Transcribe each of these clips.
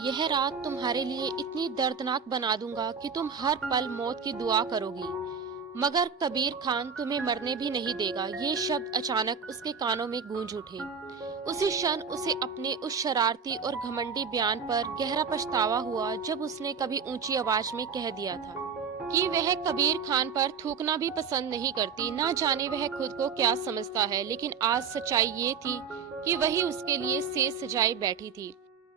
यह रात तुम्हारे लिए इतनी दर्दनाक बना दूंगा कि तुम हर पल मौत की दुआ करोगी। मगर कबीर खान तुम्हें मरने भी नहीं देगा। ये शब्द अचानक उसके कानों में गूंज उठे। उसी क्षण उसे अपने उस शरारती और घमंडी बयान पर गहरा पछतावा हुआ जब उसने कभी ऊंची आवाज में कह दिया था कि वह कबीर खान पर थूकना भी पसंद नहीं करती। ना जाने वह खुद को क्या समझता है, लेकिन आज सच्चाई ये थी कि वही उसके लिए सेज सजाई बैठी थी।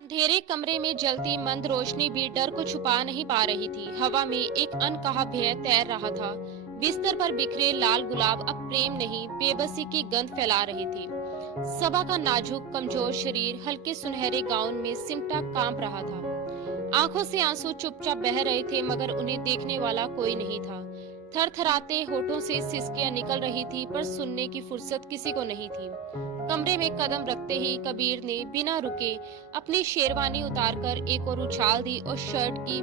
अंधेरे कमरे में जलती मंद रोशनी भी डर को छुपा नहीं पा रही थी। हवा में एक अनकहा भय तैर रहा था। बिस्तर पर बिखरे लाल गुलाब अब प्रेम नहीं, बेबसी की गंध फैला रही थी। सबा का नाजुक कमजोर शरीर हल्के सुनहरे गाउन में सिमटा कांप रहा था। आंखों से आंसू चुपचाप बह रहे थे, मगर उन्हें देखने वाला कोई नहीं था। थरथराते होठों से सिसकियां निकल रही थी, पर सुनने की फुर्सत किसी को नहीं थी। कमरे में कदम रखते ही कबीर ने बिना रुके अपनी शेरवानी उतारकर एक और उछाल दी और शर्ट की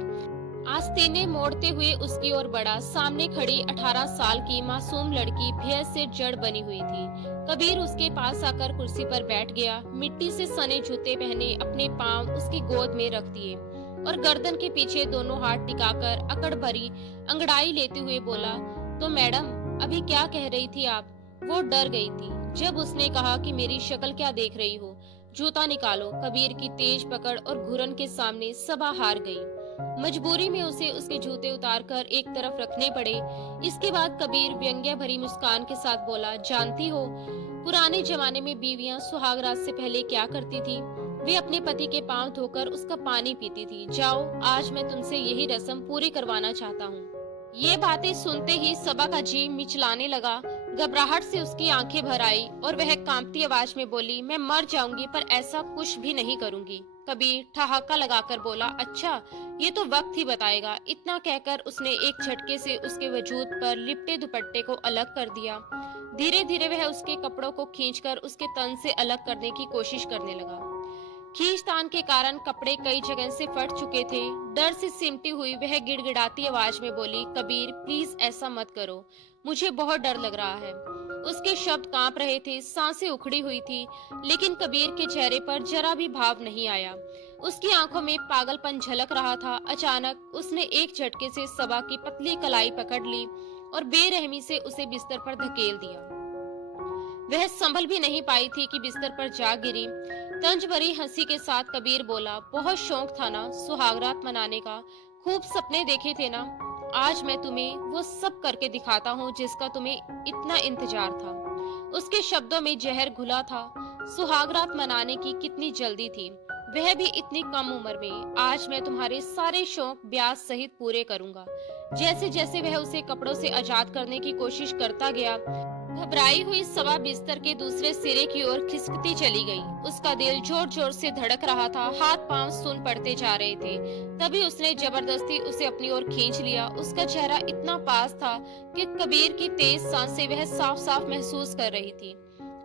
आस्तीनें मोड़ते हुए उसकी ओर बढ़ा। सामने खड़ी 18 साल की मासूम लड़की भय से जड़ बनी हुई थी। कबीर उसके पास आकर कुर्सी पर बैठ गया। मिट्टी से सने जूते पहने अपने पांव उसकी गोद में रख दिए और गर्दन के पीछे दोनों हाथ टिकाकर अकड़ भरी अंगड़ाई लेते हुए बोला, तो मैडम अभी क्या कह रही थी आप? वो डर गई थी जब उसने कहा कि मेरी शक्ल क्या देख रही हो, जूता निकालो। कबीर की तेज पकड़ और घुरन के सामने सबा हार गई। मजबूरी में उसे उसके जूते उतारकर एक तरफ रखने पड़े। इसके बाद कबीर व्यंग्य भरी मुस्कान के साथ बोला, जानती हो पुराने जमाने में बीवियां सुहागरात से पहले क्या करती थी? वे अपने पति के पांव धोकर उसका पानी पीती थी। जाओ, आज मैं तुमसे यही रस्म पूरी करवाना चाहता हूँ। ये बातें सुनते ही सबा का जी मिचलाने लगा। घबराहट से उसकी आंखें भर आई और वह कांपती आवाज में बोली, मैं मर जाऊंगी पर ऐसा कुछ भी नहीं करूंगी। कबीर ठहाका लगाकर बोला, अच्छा ये तो वक्त ही बताएगा। इतना कहकर उसने एक झटके से उसके वजूद पर लिपटे दुपट्टे को अलग कर दिया। धीरे धीरे वह उसके कपड़ों को खींचकर उसके तन से अलग करने की कोशिश करने लगा। खींचतान के कारण कपड़े कई जगह से फट चुके थे। डर से सिमटी हुई वह गिड़गिड़ाती आवाज में बोली, कबीर प्लीज ऐसा मत करो, मुझे बहुत डर लग रहा है। उसके शब्द कांप रहे थे, सांसें उखड़ी हुई थी, लेकिन कबीर के चेहरे पर जरा भी भाव नहीं आया। उसकी आंखों में पागलपन झलक रहा था। अचानक उसने एक झटके से सबा की पतली कलाई पकड़ ली और बेरहमी से उसे बिस्तर पर धकेल दिया। वह संभल भी नहीं पाई थी कि बिस्तर पर जा गिरी। तंज भरी हंसी के साथ कबीर बोला, बहुत शौक था ना सुहागरात मनाने का? खूब सपने देखे थे ना? आज मैं तुम्हें वो सब करके दिखाता हूँ जिसका तुम्हें इतना इंतजार था। उसके शब्दों में जहर घुला था। सुहागरात मनाने की कितनी जल्दी थी, वह भी इतनी कम उम्र में। आज मैं तुम्हारे सारे शौक ब्याज सहित पूरे करूंगा। जैसे जैसे वह उसे कपड़ों से आजाद करने की कोशिश करता गया, घबराई हुई सबा बिस्तर के दूसरे सिरे की ओर खिसकती चली गई। उसका दिल जोर जोर से धड़क रहा था, हाथ पांव सुन पड़ते जा रहे थे। तभी उसने जबरदस्ती उसे अपनी ओर खींच लिया। उसका चेहरा इतना पास था कि कबीर की तेज सांसें वह साफ साफ महसूस कर रही थी।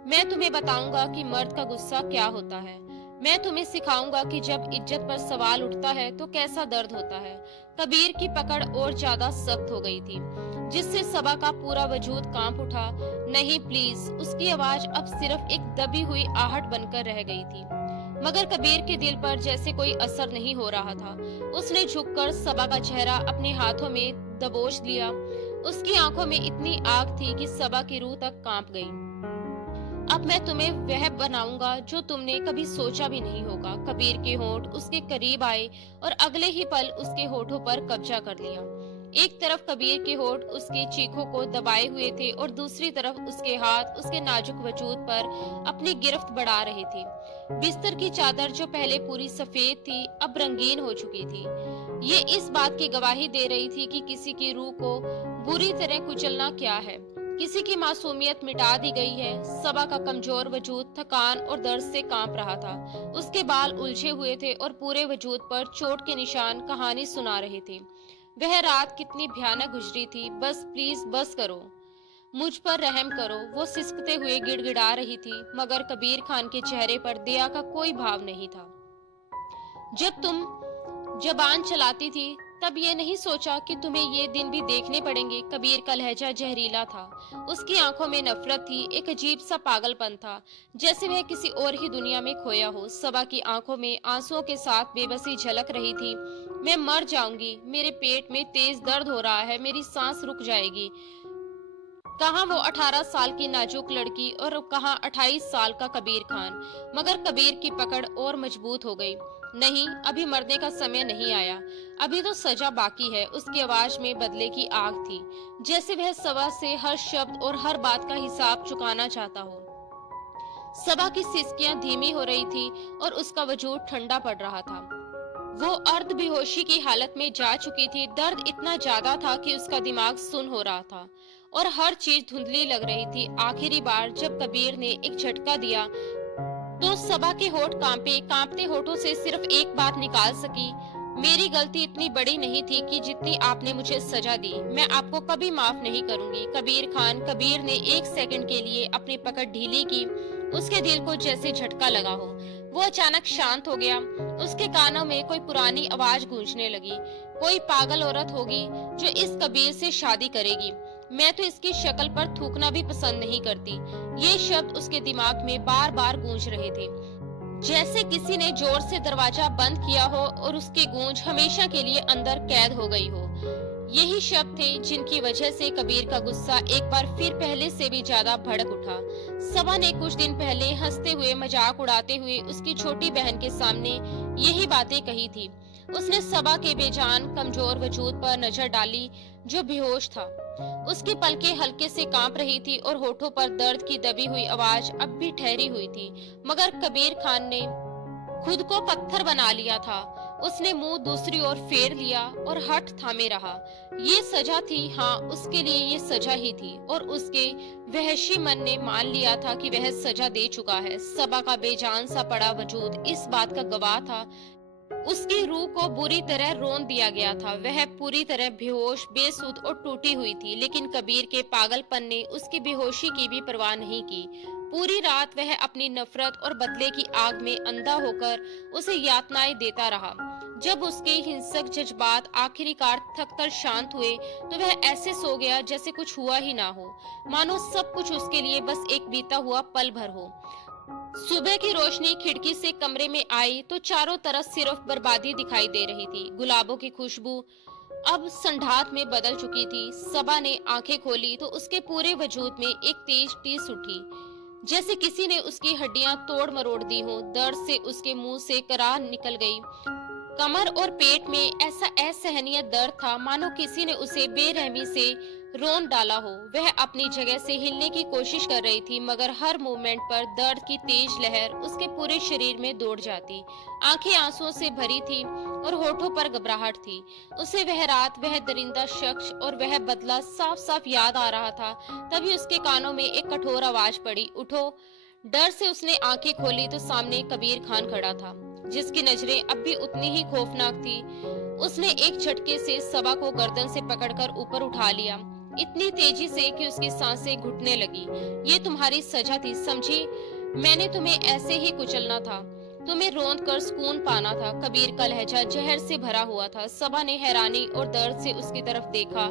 मैं तुम्हें बताऊंगा कि मर्द का गुस्सा क्या होता है। मैं तुम्हें सिखाऊंगा कि जब इज्जत पर सवाल उठता है तो कैसा दर्द होता है। कबीर की पकड़ और ज्यादा सख्त हो गई थी, जिससे सबा का पूरा वजूद कांप उठा। नहीं प्लीज, उसकी आवाज अब सिर्फ एक दबी हुई आहट बनकर रह गई थी। मगर कबीर के दिल पर जैसे कोई असर नहीं हो रहा था। उसने झुककर सबा का चेहरा अपने हाथों में दबोच लिया। उसकी आंखों में इतनी आग थी कि सबा की रूह तक कांप गई। अब मैं तुम्हें वह बनाऊंगा जो तुमने कभी सोचा भी नहीं होगा। कबीर के होंठ उसके करीब आए और अगले ही पल उसके होठों पर कब्जा कर लिया। एक तरफ कबीर के होठ उसके चीखों को दबाए हुए थे और दूसरी तरफ उसके हाथ उसके नाजुक वजूद पर अपनी गिरफ्त बढ़ा रहे थे। बिस्तर की चादर जो पहले पूरी सफेद थी अब रंगीन हो चुकी थी। ये इस बात की गवाही दे रही थी कि किसी की रूह को बुरी तरह कुचलना क्या है, किसी की मासूमियत मिटा दी गई है। सबा का कमजोर वजूद थकान और दर्द से कांप रहा था। उसके बाल उलझे हुए थे और पूरे वजूद पर चोट के निशान कहानी सुना रहे थे। वह रात कितनी भयानक गुजरी थी। बस प्लीज बस करो, मुझ पर रहम करो, वो सिसकते हुए गिड़गिड़ा रही थी। मगर कबीर खान के चेहरे पर दया का कोई भाव नहीं था। जब तुम जबान चलाती थी तब ये नहीं सोचा कि तुम्हें ये दिन भी देखने पड़ेंगे। कबीर का लहजा जहरीला था, उसकी आंखों में नफरत थी, एक अजीब सा पागलपन था, जैसे वह किसी और ही दुनिया में खोया हो। सबा की आंखों में आंसुओं के साथ बेबसी झलक रही थी। मैं मर जाऊंगी, मेरे पेट में तेज दर्द हो रहा है, मेरी सांस रुक जाएगी। कहाँ वो 18 साल की नाजुक लड़की और कहाँ 28 साल का कबीर खान। मगर कबीर की पकड़ और मजबूत हो गई। नहीं, अभी मरने का समय नहीं आया, अभी तो सजा बाकी है। उसकी आवाज में बदले की आग थी, जैसे वह सबा से हर शब्द और हर बात का हिसाब चुकाना चाहता हो। सबा की सिसकियां धीमी हो रही थी और उसका वजूद ठंडा पड़ रहा था। वो अर्ध बेहोशी की हालत में जा चुकी थी। दर्द इतना ज्यादा था कि उसका दिमाग सुन्न हो रहा था और हर चीज धुंधली लग रही थी। आखिरी बार जब कबीर ने एक झटका दिया तो सबा के होठ कांपे। कांपते होठों से सिर्फ एक बात निकाल सकी, मेरी गलती इतनी बड़ी नहीं थी कि जितनी आपने मुझे सजा दी, मैं आपको कभी माफ नहीं करूंगी। कबीर खान। कबीर ने एक सेकंड के लिए अपनी पकड़ ढीली की। उसके दिल को जैसे झटका लगा हो। वो अचानक शांत हो गया। उसके कानों में कोई पुरानी आवाज गूंजने लगी। कोई पागल औरत होगी जो इस कबीर से शादी करेगी। मैं तो इसकी शक्ल पर थूकना भी पसंद नहीं करती। ये शब्द उसके दिमाग में बार बार गूंज रहे थे, जैसे किसी ने जोर से दरवाजा बंद किया हो और उसकी गूंज हमेशा के लिए अंदर कैद हो गई हो। यही शब्द थे जिनकी वजह से कबीर का गुस्सा एक बार फिर पहले से भी ज्यादा भड़क उठा। सबा ने कुछ दिन पहले हंसते हुए मजाक उड़ाते हुए उसकी छोटी बहन के सामने यही बातें कही थी। उसने सबा के बेजान कमजोर वजूद पर नजर डाली जो बेहोश था। उसकी पलकें हल्के से कांप रही थी और होठों पर दर्द की दबी हुई आवाज अब भी ठहरी हुई थी। मगर कबीर खान ने खुद को पत्थर बना लिया था। उसने मुंह दूसरी ओर फेर लिया और हठ थामे रहा। ये सजा थी, हाँ, उसके लिए ये सजा ही थी और उसके वहशी मन ने मान लिया था कि वह सजा दे चुका है। सबा का बेजान सा पड़ा वजूद इस बात का गवाह था। उसकी रूह को बुरी तरह रोन दिया गया था। वह पूरी तरह बेहोश, बेसुध और टूटी हुई थी, लेकिन कबीर के पागलपन ने उसकी बेहोशी की भी परवाह नहीं की। पूरी रात वह अपनी नफरत और बदले की आग में अंधा होकर उसे यातनाएं देता रहा। जब उसके हिंसक जज्बात आखिरकार थककर शांत हुए तो वह ऐसे सो गया जैसे कुछ हुआ ही ना हो, मानो सब कुछ उसके लिए बस एक बीता हुआ पल भर हो। सुबह की रोशनी खिड़की से कमरे में आई तो चारों तरफ सिर्फ बर्बादी दिखाई दे रही थी। गुलाबों की खुशबू अब संढ़ात में बदल चुकी थी। सबा ने आंखें खोली तो उसके पूरे वजूद में एक तेज टीस उठी, जैसे किसी ने उसकी हड्डियां तोड़ मरोड़ दी हो। दर्द से उसके मुंह से कराह निकल गई। कमर और पेट में ऐसा असहनीय दर्द था मानो किसी ने उसे बेरहमी से रोन डाला हो। वह अपनी जगह से हिलने की कोशिश कर रही थी, मगर हर मूवमेंट पर दर्द की तेज लहर उसके पूरे शरीर में दौड़ जाती। आंखें आंसुओं से भरी थी और होठों पर घबराहट थी। उसे वह रात, वह दरिंदा शख्स और वह बदला साफ साफ याद आ रहा था। तभी उसके कानों में एक कठोर आवाज पड़ी, उठो। डर से उसने आंखें खोली तो सामने कबीर खान खड़ा था, जिसकी नजरें अब भी उतनी ही खौफनाक थी। उसने एक झटके से सबा को गर्दन से पकड़कर ऊपर उठा लिया, इतनी तेजी से कि उसकी सांसें घुटने लगी। ये तुम्हारी सजा थी, समझी? मैंने तुम्हें ऐसे ही कुचलना था, तुम्हें रोंद कर सुकून पाना था। कबीर का लहजा जहर से भरा हुआ था। सबा ने हैरानी और दर्द से उसकी तरफ देखा।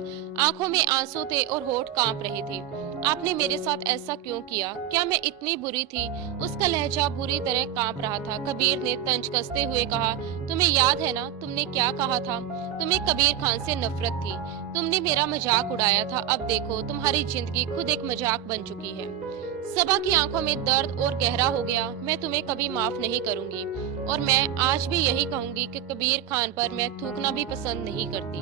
आंखों में आंसू थे और होठ कांप रहे थे। आपने मेरे साथ ऐसा क्यों किया? क्या मैं इतनी बुरी थी? उसका लहजा बुरी तरह कांप रहा था। कबीर ने तंज कसते हुए कहा, तुम्हें याद है ना तुमने क्या कहा था? तुम्हें कबीर खान से नफरत थी, तुमने मेरा मजाक उड़ाया था। अब देखो, तुम्हारी जिंदगी खुद एक मजाक बन चुकी है। सबा की आंखों में दर्द और गहरा हो गया। मैं तुम्हें कभी माफ नहीं करूंगी और मैं आज भी यही कहूंगी कि कबीर खान पर मैं थूकना भी पसंद नहीं करती,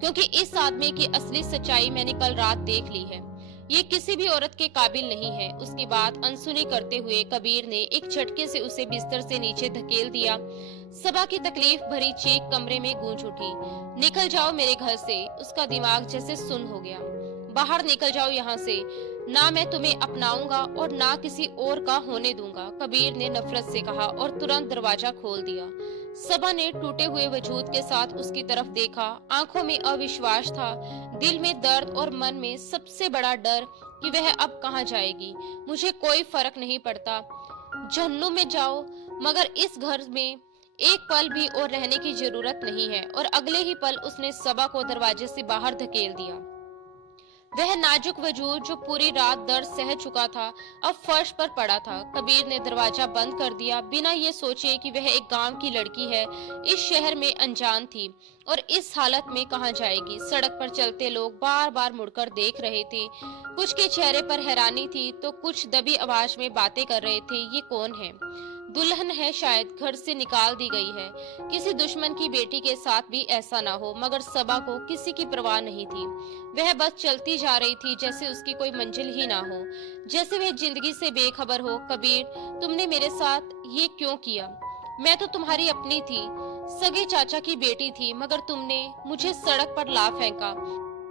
क्योंकि इस आदमी की असली सच्चाई मैंने कल रात देख ली है। ये किसी भी औरत के काबिल नहीं है। उसकी बात अनसुनी करते हुए कबीर ने एक झटके से उसे बिस्तर से नीचे धकेल दिया। सबा की तकलीफ भरी चीख कमरे में गूंज उठी, निकल जाओ मेरे घर से। उसका दिमाग जैसे सुन्न हो गया। बाहर निकल जाओ यहाँ से, ना मैं तुम्हें अपनाऊंगा और ना किसी और का होने दूंगा, कबीर ने नफरत से कहा और तुरंत दरवाजा खोल दिया। सबा ने टूटे हुए वजूद के साथ उसकी तरफ देखा। आंखों में अविश्वास था, दिल में दर्द और मन में सबसे बड़ा डर कि वह अब कहाँ जाएगी। मुझे कोई फर्क नहीं पड़ता, जहन्नुम में जाओ, मगर इस घर में एक पल भी और रहने की जरूरत नहीं है। और अगले ही पल उसने सबा को दरवाजे से बाहर धकेल दिया। वह नाजुक वजूद जो पूरी रात दर्द सह चुका था, अब फर्श पर पड़ा था। कबीर ने दरवाजा बंद कर दिया, बिना ये सोचे कि वह एक गांव की लड़की है, इस शहर में अनजान थी और इस हालत में कहां जाएगी। सड़क पर चलते लोग बार बार मुड़कर देख रहे थे। कुछ के चेहरे पर हैरानी थी तो कुछ दबी आवाज में बातें कर रहे थे। ये कौन है? दुल्हन है शायद, घर से निकाल दी गई है। किसी दुश्मन की बेटी के साथ भी ऐसा ना हो। मगर सबा को किसी की परवाह नहीं थी। वह बस चलती जा रही थी जैसे उसकी कोई मंजिल ही ना हो, जैसे वह जिंदगी से बेखबर हो। कबीर, तुमने मेरे साथ ये क्यों किया? मैं तो तुम्हारी अपनी थी, सगे चाचा की बेटी थी, मगर तुमने मुझे सड़क पर ला फेंका।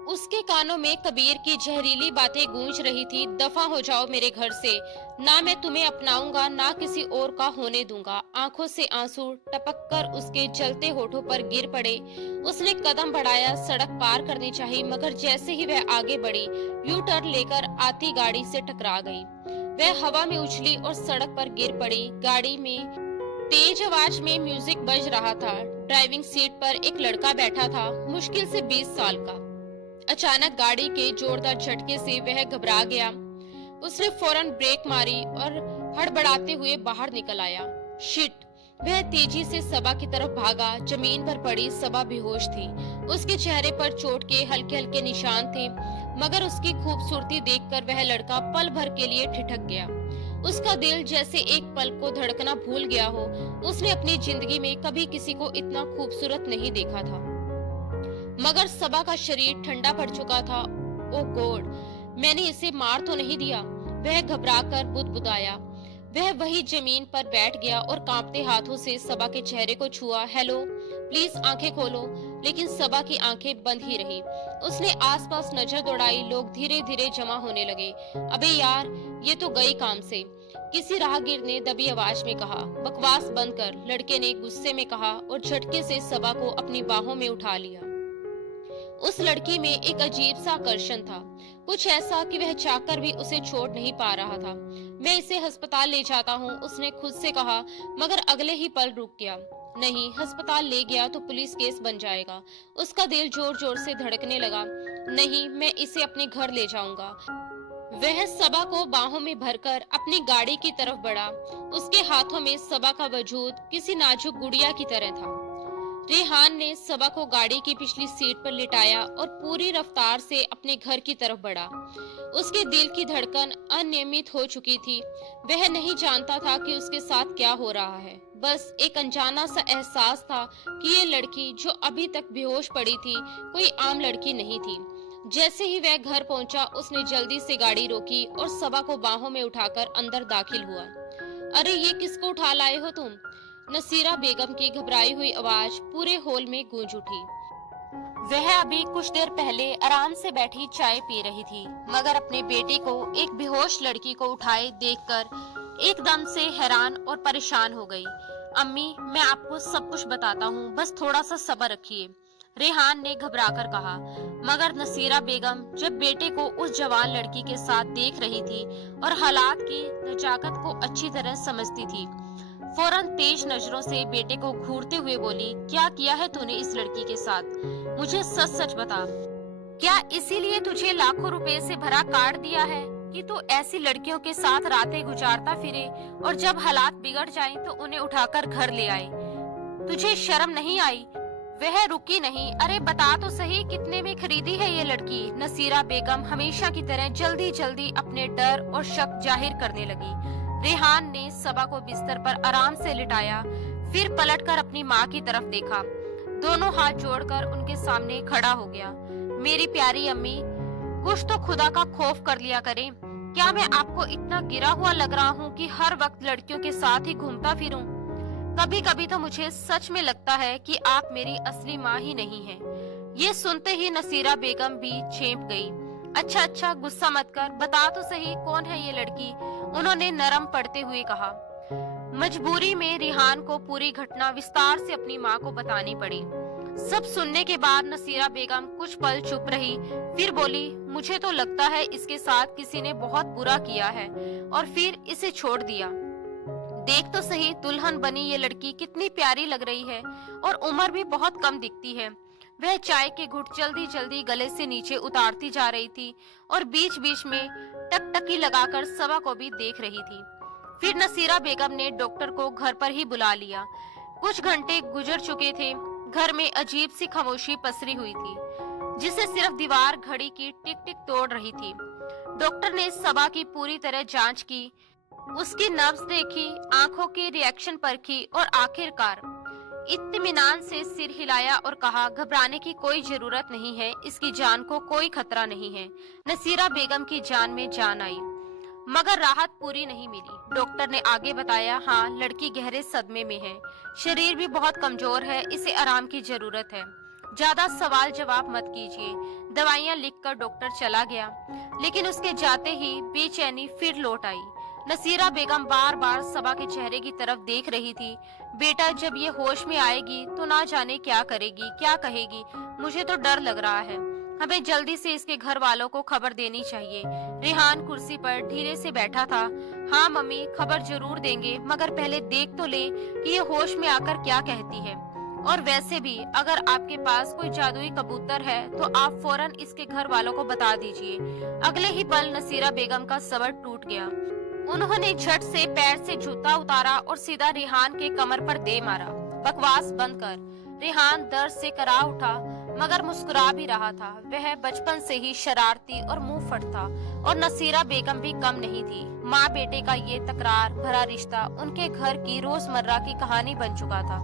उसके कानों में कबीर की जहरीली बातें गूंज रही थी। दफा हो जाओ मेरे घर से, ना मैं तुम्हें अपनाऊंगा ना किसी और का होने दूंगा। आंखों से आंसू टपक कर उसके जलते होठों पर गिर पड़े। उसने कदम बढ़ाया, सड़क पार करनी चाहिए, मगर जैसे ही वह आगे बढ़ी, यू टर्न लेकर आती गाड़ी से टकरा गई। वह हवा में उछली और सड़क पर गिर पड़ी। गाड़ी में तेज आवाज में म्यूजिक बज रहा था। ड्राइविंग सीट पर एक लड़का बैठा था, मुश्किल से 20 साल का। अचानक गाड़ी के जोरदार झटके से वह घबरा गया। उसने फौरन ब्रेक मारी और हड़बड़ाते हुए बाहर निकल आया। शिट! वह तेजी से सबा की तरफ भागा। जमीन पर पड़ी सबा बेहोश थी। उसके चेहरे पर चोट के हल्के हल्के निशान थे, मगर उसकी खूबसूरती देखकर वह लड़का पल भर के लिए ठिठक गया। उसका दिल जैसे एक पल को धड़कना भूल गया हो। उसने अपनी जिंदगी में कभी किसी को इतना खूबसूरत नहीं देखा था। मगर सबा का शरीर ठंडा पड़ चुका था। ओ गॉड, मैंने इसे मार तो नहीं दिया? वह घबराकर बुदबुदाया। वह वही जमीन पर बैठ गया और कांपते हाथों से सबा के चेहरे को छुआ। हेलो, प्लीज आंखें खोलो। लेकिन सबा की आंखें बंद ही रही। उसने आसपास नजर दौड़ाई। लोग धीरे धीरे जमा होने लगे। अबे यार, ये तो गई काम से, किसी राहगीर ने दबी आवाज में कहा। बकवास बंद कर, लड़के ने गुस्से में कहा और झटके से सबा को अपनी बाहों में उठा लिया। उस लड़की में एक अजीब सा आकर्षण था, कुछ ऐसा कि वह चाहकर भी उसे छोड़ नहीं पा रहा था। मैं इसे अस्पताल ले जाता हूँ, उसने खुद से कहा, मगर अगले ही पल रुक गया। नहीं, अस्पताल ले गया तो पुलिस केस बन जाएगा। उसका दिल जोर जोर से धड़कने लगा। नहीं, मैं इसे अपने घर ले जाऊंगा। वह सबा को बाहों में भरकर अपनी गाड़ी की तरफ बढ़ा। उसके हाथों में सबा का वजूद किसी नाजुक गुड़िया की तरह था। रेहान ने सबा को गाड़ी की पिछली सीट पर लिटाया और पूरी रफ्तार से अपने घर की तरफ बढ़ा। उसके दिल की धड़कन अनियमित हो चुकी थी। वह नहीं जानता था कि उसके साथ क्या हो रहा है। बस एक अनजाना सा एहसास था कि ये लड़की जो अभी तक बेहोश पड़ी थी, कोई आम लड़की नहीं थी। जैसे ही वह घर पहुंचा, उसने जल्दी से गाड़ी रोकी और सबा को बाहों में उठाकर अंदर दाखिल हुआ। अरे, ये किसको उठा लाए हो तुम? नसीरा बेगम की घबराई हुई आवाज पूरे हॉल में गूंज उठी। वह अभी कुछ देर पहले आराम से बैठी चाय पी रही थी, मगर अपने बेटे को एक बेहोश लड़की को उठाए देखकर एकदम से हैरान और परेशान हो गई। अम्मी, मैं आपको सब कुछ बताता हूँ, बस थोड़ा सा सब्र रखिए, रेहान ने घबराकर कहा। मगर नसीरा बेगम जब बेटे को उस जवान लड़की के साथ देख रही थी और हालात की नजाकत को अच्छी तरह समझती थी, फौरन तेज नजरों से बेटे को घूरते हुए बोली, क्या किया है तूने इस लड़की के साथ? मुझे सच सच बता। क्या इसीलिए तुझे लाखों रुपए से भरा कार्ड दिया है कि तू ऐसी लड़कियों के साथ रातें गुजारता फिरे और जब हालात बिगड़ जाएं तो उन्हें उठाकर घर ले आए? तुझे शर्म नहीं आई? वह रुकी नहीं। अरे बता तो सही, कितने में खरीदी है ये लड़की? नसीरा बेगम हमेशा की तरह जल्दी जल्दी अपने डर और शक जाहिर करने लगी। रेहान ने सबा को बिस्तर पर आराम से लिटाया, फिर पलटकर अपनी माँ की तरफ देखा। दोनों हाथ जोड़कर उनके सामने खड़ा हो गया। मेरी प्यारी अम्मी, कुछ तो खुदा का खौफ कर लिया करें। क्या मैं आपको इतना गिरा हुआ लग रहा हूँ कि हर वक्त लड़कियों के साथ ही घूमता फिरूं? कभी कभी तो मुझे सच में लगता है कि आप मेरी असली माँ ही नहीं हैं। ये सुनते ही नसीरा बेगम भी चेंप गई। अच्छा अच्छा, गुस्सा मत कर, बता तो सही कौन है ये लड़की? उन्होंने नरम पड़ते हुए कहा। मजबूरी में रिहान को पूरी घटना विस्तार से अपनी माँ को बतानी पड़ी। सब सुनने के बाद नसीरा बेगम कुछ पल चुप रही, फिर बोली, मुझे तो लगता है इसके साथ किसी ने बहुत बुरा किया है और फिर इसे छोड़ दिया। देख तो सही, दुल्हन बनी ये लड़की कितनी प्यारी लग रही है और उम्र भी बहुत कम दिखती है। वह चाय के घुट जल्दी जल्दी गले से नीचे उतारती जा रही थी और बीच बीच में टकटकी लगाकर सबा को भी देख रही थी। फिर नसीरा बेगम ने डॉक्टर को घर पर ही बुला लिया। कुछ घंटे गुजर चुके थे। घर में अजीब सी खामोशी पसरी हुई थी, जिसे सिर्फ दीवार घड़ी की टिक टिक तोड़ रही थी। डॉक्टर ने सबा की पूरी तरह जांच की, उसकी नब्ज देखी, आंखों के रिएक्शन परखी और आखिरकार इत्मीनान से सिर हिलाया और कहा, घबराने की कोई जरूरत नहीं है, इसकी जान को कोई खतरा नहीं है। नसीरा बेगम की जान में जान आई, मगर राहत पूरी नहीं मिली। डॉक्टर ने आगे बताया, हाँ, लड़की गहरे सदमे में है, शरीर भी बहुत कमजोर है, इसे आराम की जरूरत है। ज्यादा सवाल जवाब मत कीजिए। दवाइयां लिखकर डॉक्टर चला गया, लेकिन उसके जाते ही बेचैनी फिर लौट आई। नसीरा बेगम बार बार सबा के चेहरे की तरफ देख रही थी। बेटा, जब ये होश में आएगी तो ना जाने क्या करेगी, क्या कहेगी। मुझे तो डर लग रहा है। हमें जल्दी से इसके घर वालों को खबर देनी चाहिए। रेहान कुर्सी पर धीरे से बैठा था। हाँ मम्मी, खबर जरूर देंगे, मगर पहले देख तो ले कि ये होश में आकर क्या कहती है। और वैसे भी अगर आपके पास कोई जादुई कबूतर है तो आप फौरन इसके घर वालों को बता दीजिए। अगले ही पल नसीरा बेगम का सबर टूट गया। उन्होंने झट से पैर से जूता उतारा और सीधा रेहान के कमर पर दे मारा। बकवास बंद कर। रेहान दर्द से करा उठा, मगर मुस्कुरा भी रहा था। वह बचपन से ही शरारती और मुंह फट था, और नसीरा बेगम भी कम नहीं थी। माँ बेटे का ये तकरार भरा रिश्ता उनके घर की रोजमर्रा की कहानी बन चुका था।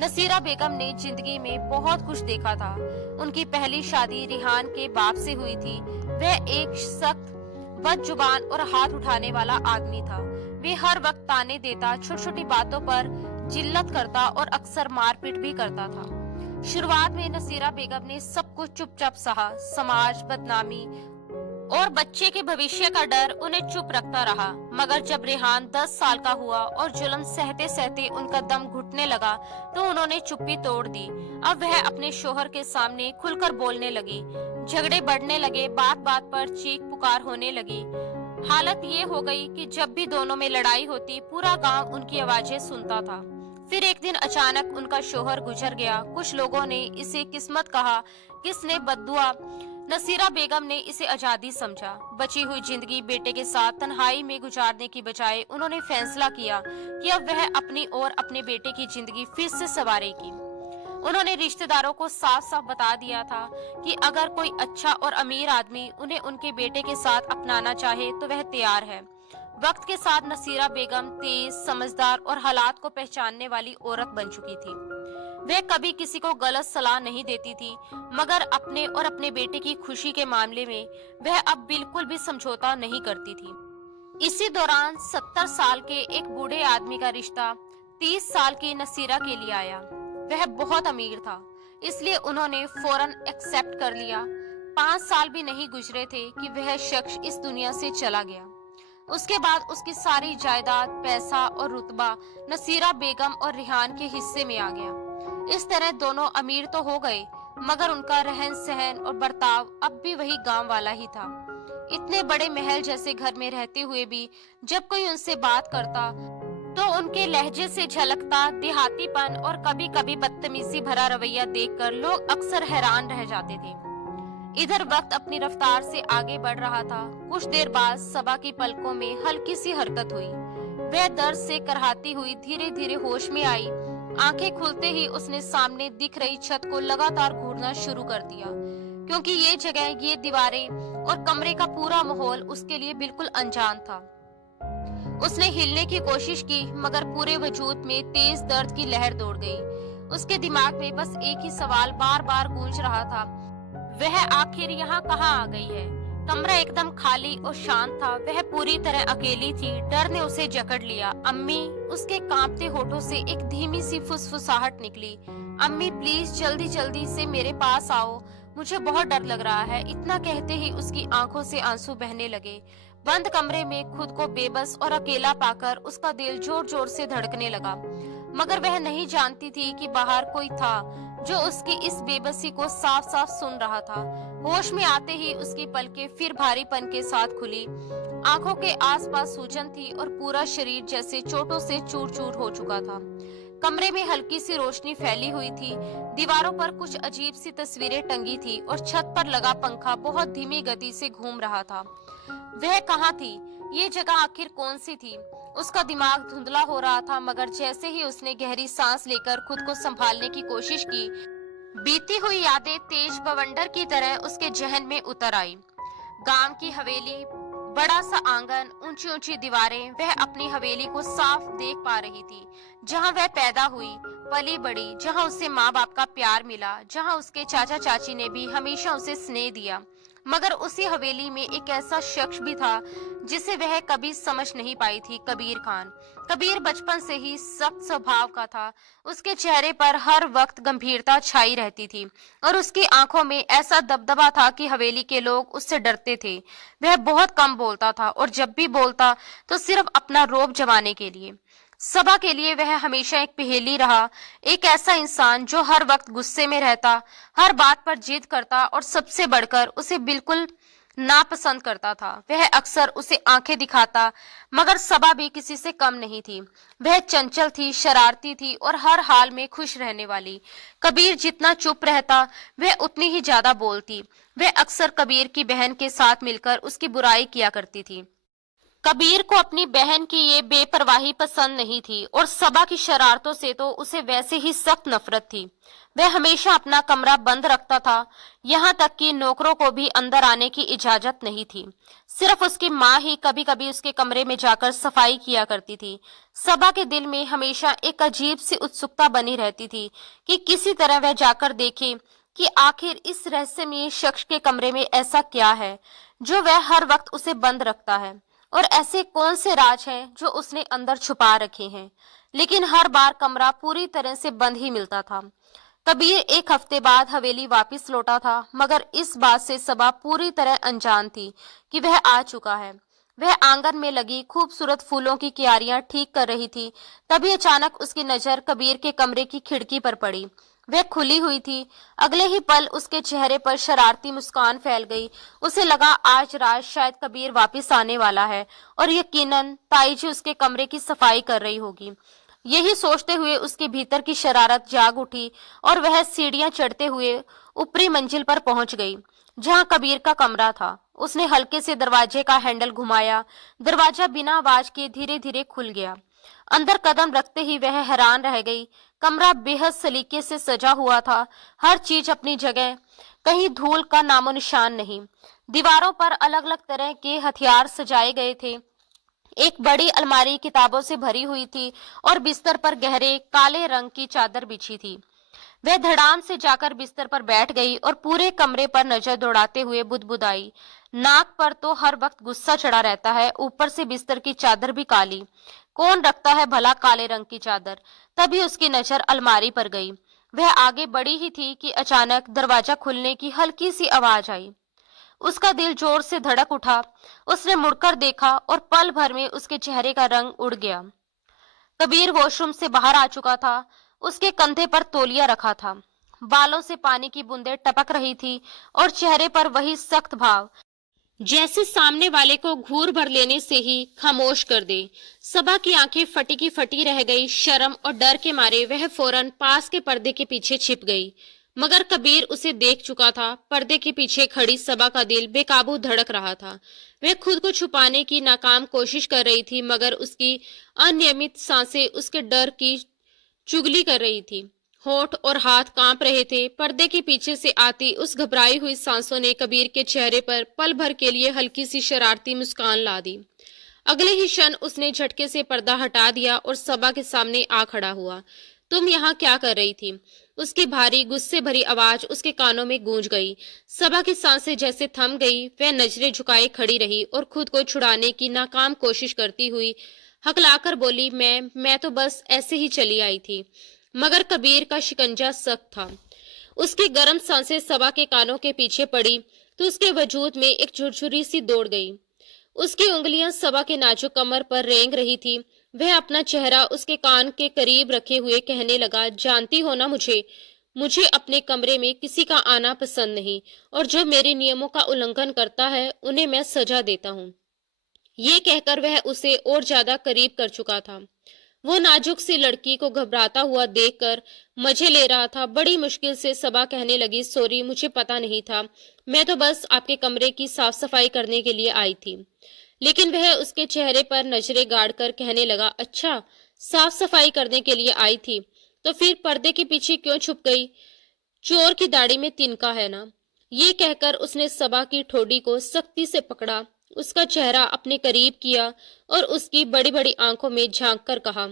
नसीरा बेगम ने जिंदगी में बहुत कुछ देखा था। उनकी पहली शादी रेहान के बाप से हुई थी। वह एक सख्त, बदजुबान और हाथ उठाने वाला आदमी था। वे हर वक्त ताने देता, छोटी छोटी बातों पर जिल्लत करता और अक्सर मारपीट भी करता था। शुरुआत में नसीरा बेगम ने सब कुछ चुपचाप सहा। समाज, बदनामी और बच्चे के भविष्य का डर उन्हें चुप रखता रहा। मगर जब रेहान 10 साल का हुआ और जुल्म सहते सहते उनका दम घुटने लगा, तो उन्होंने चुप्पी तोड़ दी। अब वह अपने शोहर के सामने खुलकर बोलने लगी। झगड़े बढ़ने लगे, बात बात पर चीख पुकार होने लगी। हालत ये हो गई कि जब भी दोनों में लड़ाई होती, पूरा गांव उनकी आवाजें सुनता था। फिर एक दिन अचानक उनका शोहर गुजर गया। कुछ लोगों ने इसे किस्मत कहा, किसने बद्दुआ। नसीरा बेगम ने इसे आजादी समझा। बची हुई जिंदगी बेटे के साथ तन्हाई में गुजारने की बजाय उन्होंने फैसला किया कि अब वह अपनी और अपने बेटे की जिंदगी फिर से संवारेगी। उन्होंने रिश्तेदारों को साफ साफ बता दिया था कि अगर कोई अच्छा और अमीर आदमी उन्हें उनके बेटे के साथ अपनाना चाहे तो वह तैयार है। वक्त के साथ नसीरा बेगम तेज, समझदार और हालात को पहचानने वाली औरत बन चुकी थी। वह कभी किसी को गलत सलाह नहीं देती थी, मगर अपने और अपने बेटे की खुशी के मामले में वह अब बिल्कुल भी समझौता नहीं करती थी। इसी दौरान 70 साल के एक बूढ़े आदमी का रिश्ता 30 साल की नसीरा के लिए आया। वह बहुत अमीर था, इसलिए उन्होंने फौरन एक्सेप्ट कर लिया। 5 साल भी नहीं गुजरे थे कि वह शख्स इस दुनिया से चला गया। उसके बाद उसकी सारी जायदाद, पैसा और रुतबा नसीरा बेगम और रेहान के हिस्से में आ गया। इस तरह दोनों अमीर तो हो गए, मगर उनका रहन सहन और बर्ताव अब भी वही गांव वाला ही था। इतने बड़े महल जैसे घर में रहते हुए भी जब कोई उनसे बात करता तो उनके लहजे से झलकता देहातीपन और कभी कभी बदतमीजी भरा रवैया देखकर लोग अक्सर हैरान रह जाते थे। इधर वक्त अपनी रफ्तार से आगे बढ़ रहा था। कुछ देर बाद सबा की पलकों में हल्की सी हरकत हुई। वह दर्द से करहाती हुई धीरे धीरे होश में आई। आंखें खुलते ही उसने सामने दिख रही छत को लगातार घूरना शुरू कर दिया, क्योंकि ये जगह, ये दीवारें और कमरे का पूरा माहौल उसके लिए बिल्कुल अनजान था। उसने हिलने की कोशिश की, मगर पूरे वजूद में तेज दर्द की लहर दौड़ गई। उसके दिमाग में बस एक ही सवाल बार बार गूंज रहा था, वह आखिर यहाँ कहाँ आ गई है। कमरा एकदम खाली और शांत था। वह पूरी तरह अकेली थी। डर ने उसे जकड़ लिया। अम्मी, उसके कांपते होठों से एक धीमी सी फुसफुसाहट निकली। अम्मी प्लीज जल्दी जल्दी से मेरे पास आओ, मुझे बहुत डर लग रहा है। इतना कहते ही उसकी आंखों से आंसू बहने लगे। बंद कमरे में खुद को बेबस और अकेला पाकर उसका दिल जोर जोर से धड़कने लगा, मगर वह नहीं जानती थी कि बाहर कोई था जो उसकी इस बेबसी को साफ साफ सुन रहा था। होश में आते ही उसकी पलकें फिर भारीपन के साथ खुली। आंखों के आसपास सूजन थी और पूरा शरीर जैसे चोटों से चूर चूर हो चुका था। कमरे में हल्की सी रोशनी फैली हुई थी। दीवारों पर कुछ अजीब सी तस्वीरें टंगी थी और छत पर लगा पंखा बहुत धीमी गति से घूम रहा था। वह कहाँ थी? ये जगह आखिर कौन सी थी? उसका दिमाग धुंधला हो रहा था, मगर जैसे ही उसने गहरी सांस लेकर खुद को संभालने की कोशिश की, बीती हुई यादें तेज बवंडर की तरह उसके जहन में उतर आई। गांव की हवेली, बड़ा सा आंगन, ऊंची ऊंची दीवारें। वह अपनी हवेली को साफ देख पा रही थी, जहां वह पैदा हुई, पली बड़ी, जहां उसे माँ बाप का प्यार मिला, जहां उसके चाचा चाची ने भी हमेशा उसे स्नेह दिया। मगर उसी हवेली में एक ऐसा शख्स भी था जिसे वह कभी समझ नहीं पाई थी, कबीर खान। कबीर बचपन से ही सख्त स्वभाव का था। उसके चेहरे पर हर वक्त गंभीरता छाई रहती थी और उसकी आंखों में ऐसा दबदबा था कि हवेली के लोग उससे डरते थे। वह बहुत कम बोलता था और जब भी बोलता तो सिर्फ अपना रोब जमाने के लिए। सभा के लिए वह हमेशा एक पहेली रहा, एक ऐसा इंसान जो हर वक्त गुस्से में रहता, हर बात पर जिद करता और सबसे बढ़कर उसे बिल्कुल नापसंद करता था। वह अक्सर उसे आंखें दिखाता, मगर सभा भी किसी से कम नहीं थी। वह चंचल थी, शरारती थी और हर हाल में खुश रहने वाली। कबीर जितना चुप रहता, वह उतनी ही ज्यादा बोलती। वह अक्सर कबीर की बहन के साथ मिलकर उसकी बुराई किया करती थी। कबीर को अपनी बहन की ये बेपरवाही पसंद नहीं थी और सबा की शरारतों से तो उसे वैसे ही सख्त नफरत थी। वह हमेशा अपना कमरा बंद रखता था, यहाँ तक कि नौकरों को भी अंदर आने की इजाजत नहीं थी। सिर्फ उसकी माँ ही कभी कभी उसके कमरे में जाकर सफाई किया करती थी। सबा के दिल में हमेशा एक अजीब सी उत्सुकता बनी रहती थी कि किसी तरह वह जाकर देखे कि आखिर इस रहस्यमय शख्स के कमरे में ऐसा क्या है जो वह हर वक्त उसे बंद रखता है, और ऐसे कौन से राज हैं जो उसने अंदर छुपा रखे हैं। लेकिन हर बार कमरा पूरी तरह से बंद ही मिलता था। कबीर एक हफ्ते बाद हवेली वापस लौटा था, मगर इस बात से सबा पूरी तरह अनजान थी कि वह आ चुका है। वह आंगन में लगी खूबसूरत फूलों की क्यारियां ठीक कर रही थी। तभी अचानक उसकी नजर कबीर के कमरे की खिड़की पर पड़ी। वह खुली हुई थी। अगले ही पल उसके चेहरे पर शरारती मुस्कान फैल गई। उसे लगा आज रात शायद कबीर वापस आने वाला है और यकीनन ताई जी उसके कमरे की सफाई कर रही होगी। यही सोचते हुए उसके भीतर की शरारत जाग उठी और वह सीढ़ियां चढ़ते हुए ऊपरी मंजिल पर पहुंच गई, जहां कबीर का कमरा था। उसने हल्के से दरवाजे का हैंडल घुमाया। दरवाजा बिना आवाज के धीरे धीरे खुल गया। अंदर कदम रखते ही वह हैरान रह गई। कमरा बेहद सलीके से सजा हुआ था, हर चीज अपनी जगह, कहीं धूल का नामो निशान नहीं। दीवारों पर अलग अलग तरह के हथियार सजाए गए थे। एक बड़ी अलमारी किताबों से भरी हुई थी और बिस्तर पर गहरे काले रंग की चादर बिछी थी। वह धड़ाम से जाकर बिस्तर पर बैठ गई और पूरे कमरे पर नजर दौड़ाते हुए बुदबुदाई, नाक पर तो हर वक्त गुस्सा चढ़ा रहता है, ऊपर से बिस्तर की चादर भी काली। कौन रखता है भला काले रंग की चादर? तभी उसकी नजर अलमारी पर गई। वह आगे बढ़ी ही थी कि अचानक दरवाजा खुलने की हल्की सी आवाज आई। उसका दिल जोर से धड़क उठा। उसने मुड़कर देखा और पल भर में उसके चेहरे का रंग उड़ गया। कबीर वॉशरूम से बाहर आ चुका था। उसके कंधे पर तौलिया रखा था। बालों से पानी की बूंदें टपक रही थी और चेहरे पर वही सख्त भाव, जैसे सामने वाले को घूर भर लेने से ही खामोश कर दे। सबा की आंखें फटी की फटी रह गई। शर्म और डर के मारे वह फौरन पास के पर्दे के पीछे छिप गई। मगर कबीर उसे देख चुका था। पर्दे के पीछे खड़ी सबा का दिल बेकाबू धड़क रहा था। वह खुद को छुपाने की नाकाम कोशिश कर रही थी, मगर उसकी अनियमित सांसें उसके डर की चुगली कर रही थी। होठ और हाथ कांप रहे थे। पर्दे के पीछे से आती उस घबराई हुई सांसों ने कबीर के चेहरे पर पल भर के लिए हल्की सी शरारती मुस्कान ला दी। अगले ही क्षण उसने झटके से पर्दा हटा दिया और सबा के सामने आ खड़ा हुआ। तुम यहाँ क्या कर रही थी? उसकी भारी गुस्से भरी आवाज उसके कानों में गूंज गई। सबा की सांसें जैसे थम गई। वह नजरें झुकाए खड़ी रही और खुद को छुड़ाने की नाकाम कोशिश करती हुई हकलाकर बोली, मैं तो बस ऐसे ही चली आई थी। मगर कबीर का शिकंजा सख्त था। उसकी गर्म सांसें सबा के कानों के पीछे पड़ी तो उसके वजूद में एक झुरझुरी सी दौड़ गई। उसकी उंगलियां सबा के नाजुक कमर पर रेंग रही थी। वह अपना चेहरा उसके कान के करीब रखे हुए कहने लगा, जानती हो ना मुझे अपने कमरे में किसी का आना पसंद नहीं, और जो मेरे नियमों का उल्लंघन करता है उन्हें मैं सजा देता हूँ। ये कहकर वह उसे और ज्यादा करीब कर चुका था। वो नाजुक सी लड़की को घबराता हुआ देखकर मजे ले रहा था। बड़ी मुश्किल से सबा कहने लगी, सॉरी, मुझे पता नहीं था, मैं तो बस आपके कमरे की साफ सफाई करने के लिए आई थी। लेकिन वह उसके चेहरे पर नजरें गाड़कर कहने लगा, अच्छा, साफ सफाई करने के लिए आई थी, तो फिर पर्दे के पीछे क्यों छुप गई? चोर की दाढ़ी में तिनका है ना? ये कहकर उसने सबा की ठोड़ी को सख्ती से पकड़ा, उसका चेहरा अपने करीब किया और उसकी बड़ी बड़ी आंखों में झांक कर कहा,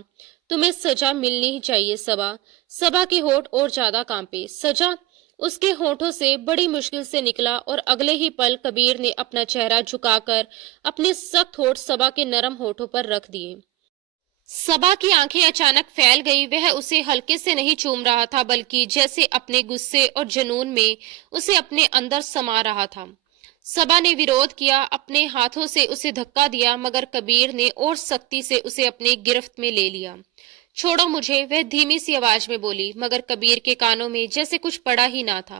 तुम्हें सजा मिलनी ही चाहिए सबा। सबा के होठ और ज्यादा कांपे। सजा? उसके होठों से बड़ी मुश्किल से निकला और अगले ही पल कबीर ने अपना चेहरा झुकाकर अपने सख्त होठ सबा के नरम होठों पर रख दिए। सबा की आंखें अचानक फैल गई। वह उसे हल्के से नहीं चूम रहा था, बल्कि जैसे अपने गुस्से और जुनून में उसे अपने अंदर समा रहा था। सबा ने विरोध किया, अपने हाथों से उसे धक्का दिया, मगर कबीर ने और सख्ती से उसे अपने गिरफ्त में ले लिया। छोड़ो मुझे, वह धीमी सी आवाज में बोली, मगर कबीर के कानों में जैसे कुछ पड़ा ही ना था।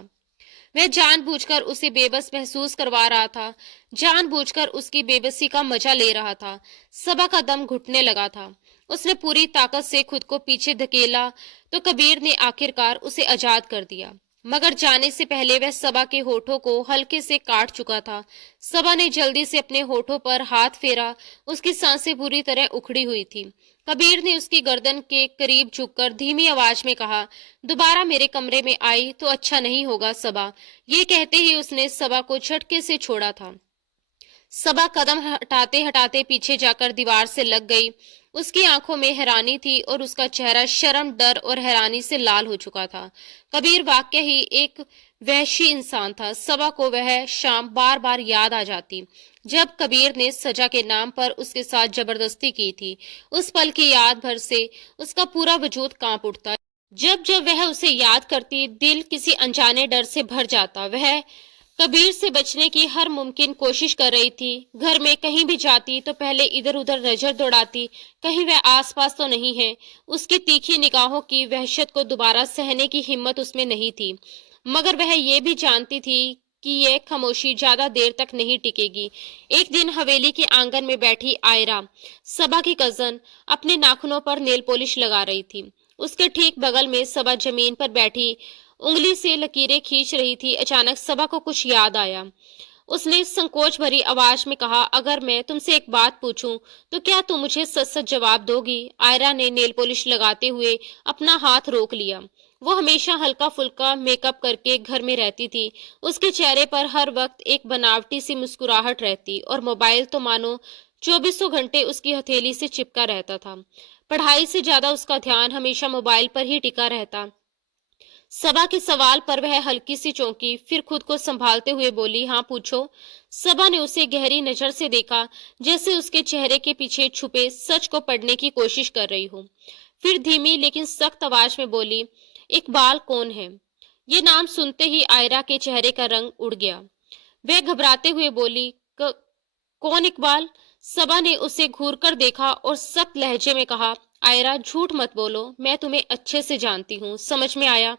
वह जानबूझकर उसे बेबस महसूस करवा रहा था, जानबूझकर उसकी बेबसी का मजा ले रहा था। सबा का दम घुटने लगा था। उसने पूरी ताकत से खुद को पीछे धकेला तो कबीर ने आखिरकार उसे आजाद कर दिया, मगर जाने से पहले वह सबा के होठों को हल्के से काट चुका था। सबा ने जल्दी से अपने होठों पर हाथ फेरा, उसकी सांसें बुरी तरह उखड़ी हुई थी। कबीर ने उसकी गर्दन के करीब झुककर धीमी आवाज में कहा, दोबारा मेरे कमरे में आई तो अच्छा नहीं होगा सबा। ये कहते ही उसने सबा को झटके से छोड़ा था। सबा कदम हटाते हटाते पीछे जाकर दीवार से लग गई। उसकी आंखों में हैरानी थी और उसका चेहरा शर्म, डर और हैरानी से लाल हो चुका था। कबीर वाकई ही एक वहशी इंसान था। सबा को वह शाम बार बार याद आ जाती जब कबीर ने सजा के नाम पर उसके साथ जबरदस्ती की थी। उस पल की याद भर से उसका पूरा वजूद कांप उठता। जब जब वह उसे याद करती, दिल किसी अनजाने डर से भर जाता। वह कबीर से बचने की हर मुमकिन कोशिश कर रही थी। घर में कहीं भी जाती तो पहले इधर उधर नजर दौड़ाती, कहीं वह आसपास तो नहीं है। उसकी तीखी निगाहों की वहशत को दोबारा सहने की हिम्मत उसमें नहीं थी, मगर वह ये भी जानती थी कि यह खामोशी ज्यादा देर तक नहीं टिकेगी। एक दिन हवेली के आंगन में बैठी आयरा, सबा की कजन, अपने नाखूनों पर नेल पॉलिश लगा रही थी। उसके ठीक बगल में सबा जमीन पर बैठी उंगली से लकीरें खींच रही थी। अचानक सबा को कुछ याद आया। उसने संकोच भरी आवाज में कहा, अगर मैं तुमसे एक बात पूछूं तो क्या तुम मुझे सच सच जवाब दोगी? आयरा ने नेल पॉलिश लगाते हुए अपना हाथ रोक लिया। वो हमेशा हल्का फुल्का मेकअप करके घर में रहती थी। उसके चेहरे पर हर वक्त एक बनावटी सी मुस्कुराहट रहती और मोबाइल तो मानो चौबीसों घंटे उसकी हथेली से चिपका रहता था। पढ़ाई से ज्यादा उसका ध्यान हमेशा मोबाइल पर ही टिका रहता। सबा के सवाल पर वह हल्की सी चौंकी, फिर खुद को संभालते हुए बोली, हाँ पूछो। सबा ने उसे गहरी नजर से देखा, जैसे उसके चेहरे के पीछे छुपे सच को पढ़ने की कोशिश कर रही हो। फिर धीमी लेकिन सख्त आवाज में बोली, इकबाल कौन है? ये नाम सुनते ही आयरा के चेहरे का रंग उड़ गया। वह घबराते हुए बोली, कौन इकबाल? सबा ने उसे घूर कर देखा और सख्त लहजे में कहा, आयरा झूठ मत बोलो, मैं तुम्हें अच्छे से जानती हूँ, समझ में आया?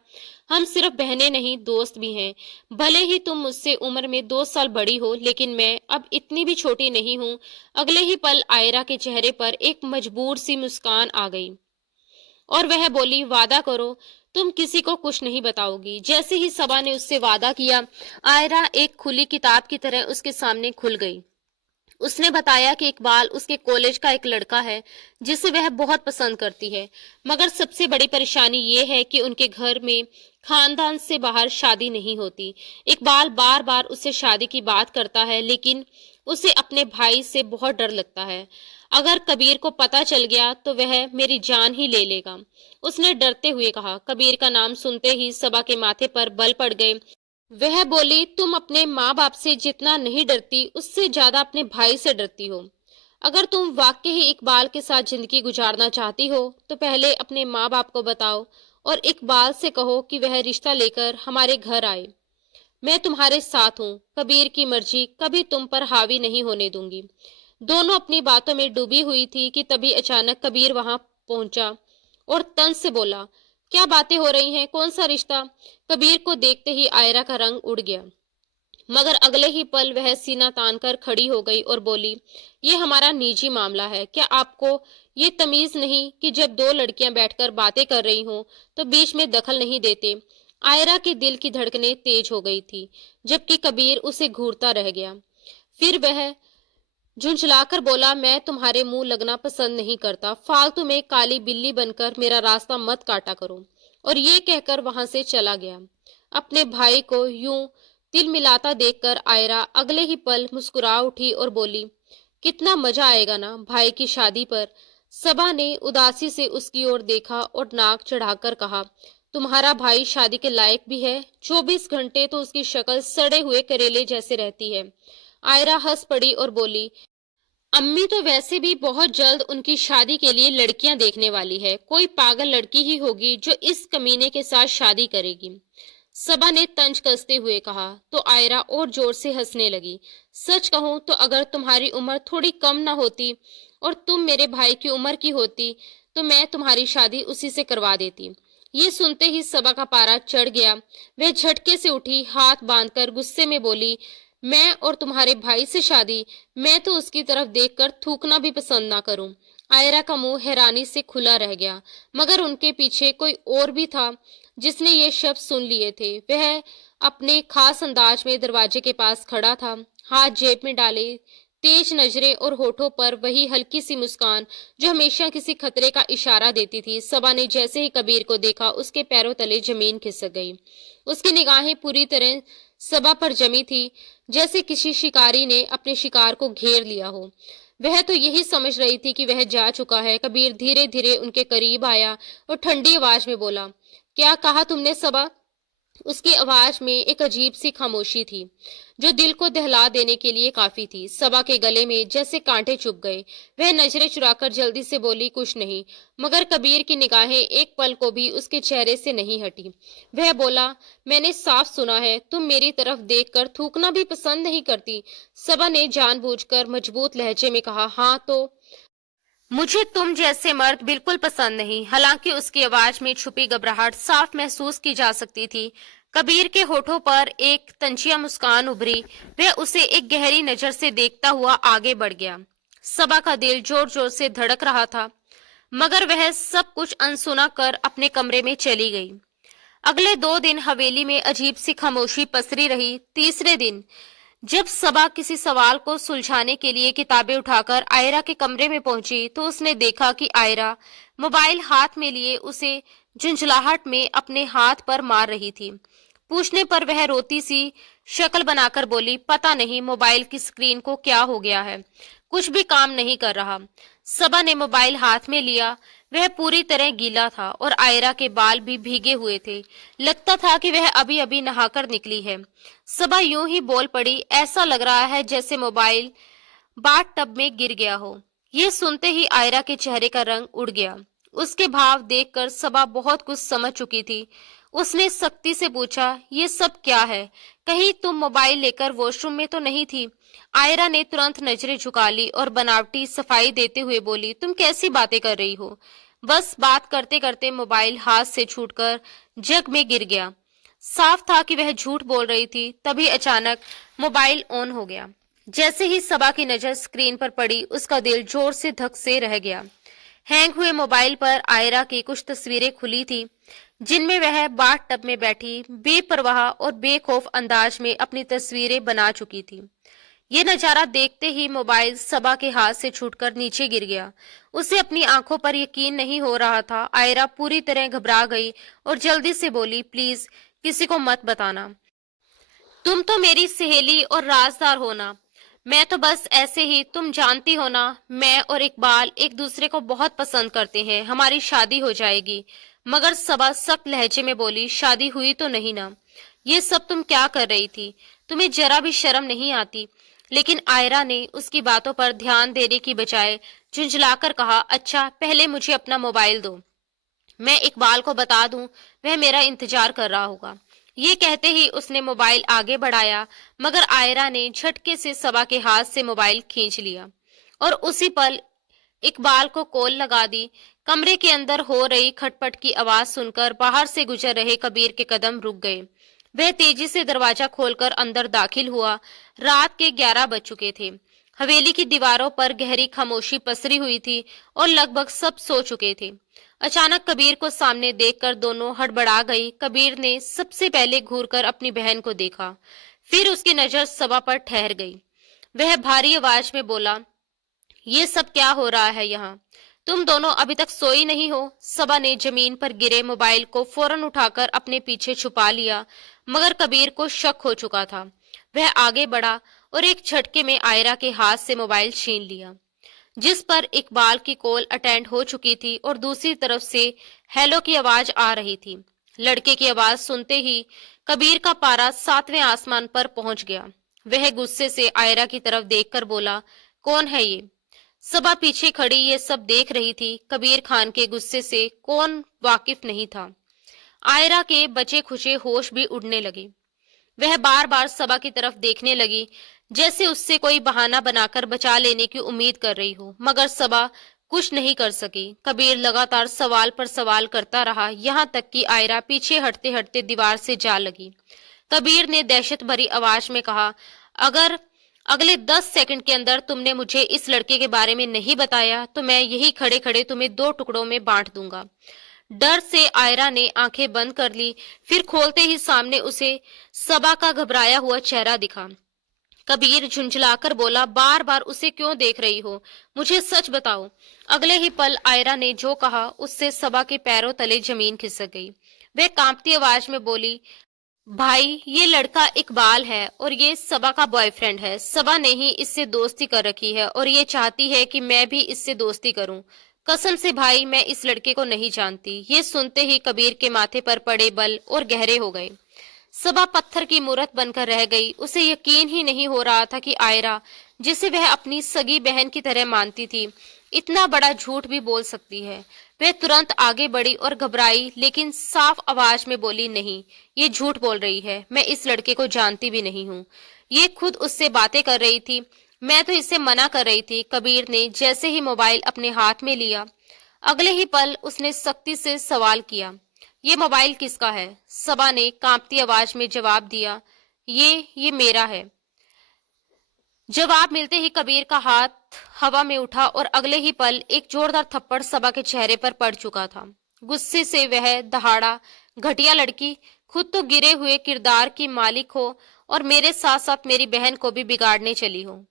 हम सिर्फ बहनें नहीं, दोस्त भी हैं। भले ही तुम मुझसे उम्र में 2 साल बड़ी हो, लेकिन मैं अब इतनी भी छोटी नहीं हूँ। अगले ही पल आयरा के चेहरे पर एक मजबूर सी मुस्कान आ गई और वह बोली, वादा करो तुम किसी को कुछ नहीं बताओगी। जैसे ही सबा ने उससे वादा किया, आयरा एक खुली किताब की तरह उसके सामने खुल गई। उसने बताया कि इकबाल उसके कॉलेज का एक लड़का है जिसे वह बहुत पसंद करती है, मगर सबसे बड़ी परेशानी ये है कि उनके घर में खानदान से बाहर शादी नहीं होती। इकबाल बार बार उससे शादी की बात करता है, लेकिन उसे अपने भाई से बहुत डर लगता है। अगर कबीर को पता चल गया तो वह मेरी जान ही ले लेगा, उसने डरते हुए कहा। कबीर का नाम सुनते ही सबा के माथे पर बल पड़ गए। वह बोली, तुम अपने माँ बाप से जितना नहीं डरती, उससे ज्यादा अपने भाई से डरती हो। अगर तुम वाकई ही इकबाल के साथ जिंदगी गुजारना चाहती हो तो पहले अपने माँ बाप को बताओ और इकबाल से कहो कि वह रिश्ता लेकर हमारे घर आए। मैं तुम्हारे साथ हूँ, कबीर की मर्जी कभी तुम पर हावी नहीं होने दूंगी। दोनों अपनी बातों में डूबी हुई थी कि तभी अचानक कबीर वहां पहुंचा और तंज से बोला, क्या बातें हो रही हैं? कौन सा रिश्ता? कबीर को देखते ही आयरा का रंग उड़ गया। मगर अगले ही पल वह सीना तान कर खड़ी हो गई और बोली, ये हमारा निजी मामला है। क्या आपको ये तमीज नहीं कि जब दो लड़कियां बैठकर बातें कर रही हों तो बीच में दखल नहीं देते। आयरा के दिल की धड़कनें तेज हो गई थी, जबकि कबीर उसे घूरता रह गया। फिर वह झुंझलाकर बोला, मैं तुम्हारे मुंह लगना पसंद नहीं करता। फालतू में काली बिल्ली बनकर मेरा रास्ता मत काटा करो। और ये कहकर वहां से चला गया। अपने भाई को यूं दिल मिलाता देखकर आयरा अगले ही पल मुस्कुरा उठी और बोली, कितना मजा आएगा ना भाई की शादी पर। सबा ने उदासी से उसकी ओर देखा और नाक चढ़ाकर कहा, तुम्हारा भाई शादी के लायक भी है। 24 घंटे तो उसकी शक्ल सड़े हुए करेले जैसे रहती है। आयरा हंस पड़ी और बोली, अम्मी तो वैसे भी बहुत जल्द उनकी शादी के लिए लड़कियां देखने वाली है। कोई पागल लड़की ही होगी जो इस कमीने के साथ शादी करेगी। सबा ने तंज कसते हुए कहा तो आयरा और जोर से हंसने लगी। सच कहूं तो अगर तुम्हारी उम्र थोड़ी कम ना होती और तुम मेरे भाई की उम्र की होती तो मैं तुम्हारी शादी उसी से करवा देती। ये सुनते ही सबा का पारा चढ़ गया। वह झटके से उठी, हाथ बांधकर गुस्से में बोली, मैं और तुम्हारे भाई से शादी? मैं तो उसकी तरफ देखकर थूकना भी पसंद ना करूं। आयरा का मुंह हैरानी से खुला रह गया, मगर उनके पीछे कोई और भी था जिसने ये शब्द सुन लिए थे। वह अपने खास अंदाज में दरवाजे के पास खड़ा था, हाथ जेब में डाले, तेज नजरें और होठों पर वही हल्की सी मुस्कान जो हमेशा किसी खतरे का इशारा देती थी। सबा ने जैसे ही कबीर को देखा, उसके पैरों तले जमीन खिसक गई। उसकी निगाहें पूरी तरह सबा पर जमी थी, जैसे किसी शिकारी ने अपने शिकार को घेर लिया हो। वह तो यही समझ रही थी कि वह जा चुका है। कबीर धीरे धीरे उनके करीब आया और ठंडी आवाज में बोला, क्या कहा तुमने सबा? उसकी आवाज में एक अजीब सी खामोशी थी जो दिल को दहला देने के लिए काफी थी। सबा के गले में जैसे कांटे चुभ गए। वह नजरें चुराकर जल्दी से बोली, कुछ नहीं। मगर कबीर की निगाहें एक पल को भी उसके चेहरे से नहीं हटी। वह बोला, मैंने साफ सुना है तुम मेरी तरफ देखकर थूकना भी पसंद नहीं करती। सबा ने जानबूझकर मजबूत लहजे में कहा, हाँ तो मुझे तुम जैसे मर्द बिल्कुल पसंद नहीं। हालांकि उसकी आवाज में छुपी घबराहट साफ महसूस की जा सकती थी। कबीर के होठों पर एक तंजिया मुस्कान उभरी। वह उसे एक गहरी नजर से देखता हुआ आगे बढ़ गया। सबा का दिल जोर जोर से धड़क रहा था, मगर वह सब कुछ अनसुना कर अपने कमरे में चली गई। अगले 2 दिन हवेली में अजीब सी खामोशी पसरी रही। तीसरे दिन जब सबा किसी सवाल को सुलझाने के लिए किताबें उठाकर आयरा के कमरे में पहुंची तो उसने देखा कि आयरा मोबाइल हाथ में लिए उसे झुंझलाहट में अपने हाथ पर मार रही थी। पूछने पर वह रोती सी शक्ल बनाकर बोली, पता नहीं मोबाइल की स्क्रीन को क्या हो गया है, कुछ भी काम नहीं कर रहा। सबा ने मोबाइल हाथ में लिया। वह पूरी तरह गीला था और आयरा के बाल भी भीगे हुए थे। लगता था कि वह अभी अभी नहाकर निकली है। सबा यूं ही बोल पड़ी, ऐसा लग रहा है जैसे मोबाइल बाथ टब में गिर गया हो। ये सुनते ही आयरा के चेहरे का रंग उड़ गया। उसके भाव देखकर सबा बहुत कुछ समझ चुकी थी। उसने सख्ती से पूछा, ये सब क्या है? कहीं तुम मोबाइल लेकर वॉशरूम में तो नहीं थी? आयरा ने तुरंत नजरें झुका ली और बनावटी सफाई देते हुए बोली, तुम कैसी बातें कर रही हो? बस बात करते करते मोबाइल हाथ से छूटकर जग में गिर गया। साफ था कि वह झूठ बोल रही थी। तभी अचानक मोबाइल ऑन हो गया। जैसे ही सबा की नजर स्क्रीन पर पड़ी, उसका दिल जोर से धक से रह गया। हैंग हुए मोबाइल पर आयरा की कुछ तस्वीरें खुली थी, जिनमें वह बाथ टब में बैठी बेपरवाह और बेखौफ अंदाज में अपनी तस्वीरें बना चुकी थी। ये नजारा देखते ही मोबाइल सबा के हाथ से छूटकर नीचे गिर गया। उसे अपनी आंखों पर यकीन नहीं हो रहा था। आयरा पूरी तरह घबरा गई और जल्दी से बोली, प्लीज किसी को मत बताना। तुम तो मेरी सहेली और राजदार हो ना। मैं तो बस ऐसे ही, तुम जानती हो ना, मैं और इकबाल एक दूसरे को बहुत पसंद करते हैं। हमारी शादी हो जाएगी। मगर सबा सख्त लहजे में बोली, शादी हुई तो नहीं ना। ये सब तुम क्या कर रही थी? तुम्हें जरा भी शर्म नहीं आती? लेकिन आयरा ने उसकी बातों पर ध्यान देने की बजाय झुंझलाकर कहा, अच्छा पहले मुझे अपना मोबाइल दो, मैं इकबाल को बता दूं, वह मेरा इंतजार कर रहा होगा। ये कहते ही उसने मोबाइल आगे बढ़ाया, मगर आयरा ने झटके से सबा के हाथ से मोबाइल खींच लिया और उसी पल इकबाल को कॉल लगा दी। कमरे के अंदर हो रही खटपट की आवाज सुनकर बाहर से गुजर रहे कबीर के कदम रुक गए। वह तेजी से दरवाजा खोलकर अंदर दाखिल हुआ। रात के 11 बज चुके थे। हवेली की दीवारों पर गहरी खामोशी पसरी हुई थी और लगभग सब सो चुके थे। अचानक कबीर को सामने देखकर दोनों हड़बड़ा गई। कबीर ने सबसे पहले घूरकर अपनी बहन को देखा, फिर उसकी नजर सबा पर ठहर गई। वह भारी आवाज में बोला, ये सब क्या हो रहा है यहाँ? तुम दोनों अभी तक सोई नहीं हो? सबा ने जमीन पर गिरे मोबाइल को फौरन उठाकर अपने पीछे छुपा लिया, मगर कबीर को शक हो चुका था। वह आगे बढ़ा और एक झटके में आयरा के हाथ से मोबाइल छीन लिया, जिस पर इकबाल की कॉल अटेंड हो चुकी थी और दूसरी तरफ से हेलो की आवाज आ रही थी। लड़के की आवाज सुनते ही कबीर का पारा 7वें आसमान पर पहुंच गया। वह गुस्से से आयरा की तरफ देखकर बोला, कौन है ये? सबा पीछे खड़ी ये सब देख रही थी। कबीर खान के गुस्से से कौन वाकिफ नहीं था। आयरा के बचे खुचे होश भी उड़ने लगे। वह बार बार सबा की तरफ देखने लगी, जैसे उससे कोई बहाना बनाकर बचा लेने की उम्मीद कर रही हो, मगर सबा कुछ नहीं कर सकी। कबीर लगातार सवाल पर सवाल करता रहा, यहाँ तक कि आयरा पीछे हटते हटते दीवार से जा लगी। कबीर ने दहशत भरी आवाज में कहा, अगर अगले 10 सेकंड के अंदर तुमने मुझे इस लड़के के बारे में नहीं बताया तो मैं यही खड़े खड़े तुम्हें 2 टुकड़ों में बांट दूंगा। डर से आयरा ने आंखें बंद कर ली। फिर खोलते ही सामने उसे सबा का घबराया हुआ चेहरा दिखा। कबीर झुंझलाकर बोला, बार बार उसे क्यों देख रही हो? मुझे सच बताओ। अगले ही पल आयरा ने जो कहा उससे सबा के पैरों तले जमीन खिसक गई। वह कांपती आवाज में बोली, भाई ये लड़का इकबाल है और ये सबा का बॉयफ्रेंड है। सबा ने ही इससे दोस्ती कर रखी है और ये चाहती है कि मैं भी इससे दोस्ती करूं। कसम से भाई मैं इस लड़के को नहीं जानती। ये सुनते ही कबीर के माथे पर पड़े बल और गहरे हो गए। सबा पत्थर की मूरत बनकर रह गई। उसे यकीन ही नहीं हो रहा था कि आयरा, जिसे वह अपनी सगी बहन की तरह मानती थी, इतना बड़ा झूठ भी बोल सकती है। वह तुरंत आगे बढ़ी और घबराई, लेकिन साफ आवाज में बोली, नहीं, ये झूठ बोल रही है। मैं इस लड़के को जानती भी नहीं हूँ। ये खुद उससे बातें कर रही थी, मैं तो इसे मना कर रही थी। कबीर ने जैसे ही मोबाइल अपने हाथ में लिया, अगले ही पल उसने सख्ती से सवाल किया, ये मोबाइल किसका है? सबा ने कांपती आवाज में जवाब दिया, ये मेरा है। जवाब मिलते ही कबीर का हाथ हवा में उठा और अगले ही पल एक जोरदार थप्पड़ सबा के चेहरे पर पड़ चुका था। गुस्से से वह दहाड़ा, घटिया लड़की, खुद तो गिरे हुए किरदार की मालिक हो और मेरे साथ साथ मेरी बहन को भी बिगाड़ने चली हो।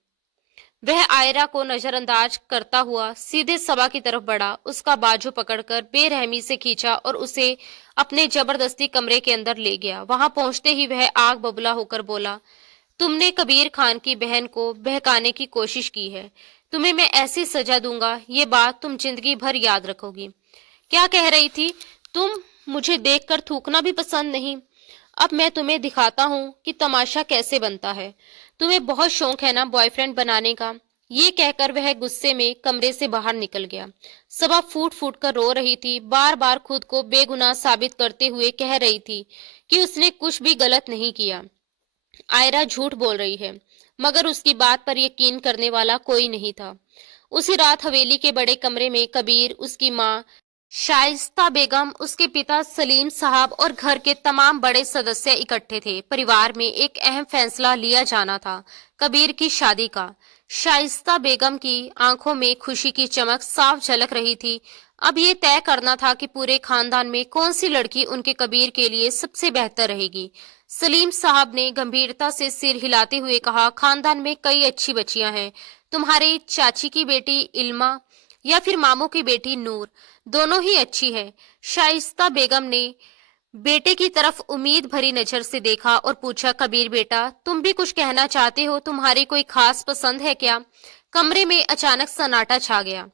वह आयरा को नजरअंदाज करता हुआ सीधे सबा की तरफ बढ़ा, उसका बाजू पकड़कर बेरहमी से खींचा और उसे अपने जबरदस्ती कमरे के अंदर ले गया। वहां पहुंचते ही वह आग बबूला होकर बोला, तुमने कबीर खान की बहन को बहकाने की कोशिश की है। तुम्हें मैं ऐसी सजा दूंगा, ये बात तुम जिंदगी भर याद रखोगी। क्या कह रही थी? तुम मुझे देखकर थूकना भी पसंद नहीं? अब मैं तुम्हें दिखाता हूँ कि तमाशा कैसे बनता है। तुम्हें बहुत शौक है ना बॉयफ्रेंड बनाने का। ये कहकर वह गुस्से में कमरे से बाहर निकल गया। सबा फूट फूट कर रो रही थी, बार बार खुद को बेगुनाह साबित करते हुए कह रही थी कि उसने कुछ भी गलत नहीं किया। आयरा झूठ बोल रही है, मगर उसकी बात पर यकीन करने वाला कोई नहीं था। उसी रात हवेली के बड़े कमरे में कबीर, उसकी माँ शाइस्ता बेगम, उसके पिता सलीम साहब और घर के तमाम बड़े सदस्य इकट्ठे थे। परिवार में एक अहम फैसला लिया जाना था, कबीर की शादी का। शाइस्ता बेगम की आंखों में खुशी की चमक साफ झलक रही थी। अब ये तय करना था कि पूरे खानदान में कौन सी लड़की उनके कबीर के लिए सबसे बेहतर रहेगी। सलीम साहब ने गंभीरता से सिर हिलाते हुए कहा, खानदान में कई अच्छी बच्चियां हैं। तुम्हारी चाची की बेटी इल्मा या फिर मामू की बेटी नूर, दोनों ही अच्छी है। शाइस्ता बेगम ने बेटे की तरफ उम्मीद भरी नजर से देखा और पूछा, कबीर बेटा, तुम भी कुछ कहना चाहते हो? तुम्हारी कोई खास पसंद है क्या? कमरे में अचानक सन्नाटा छा गया।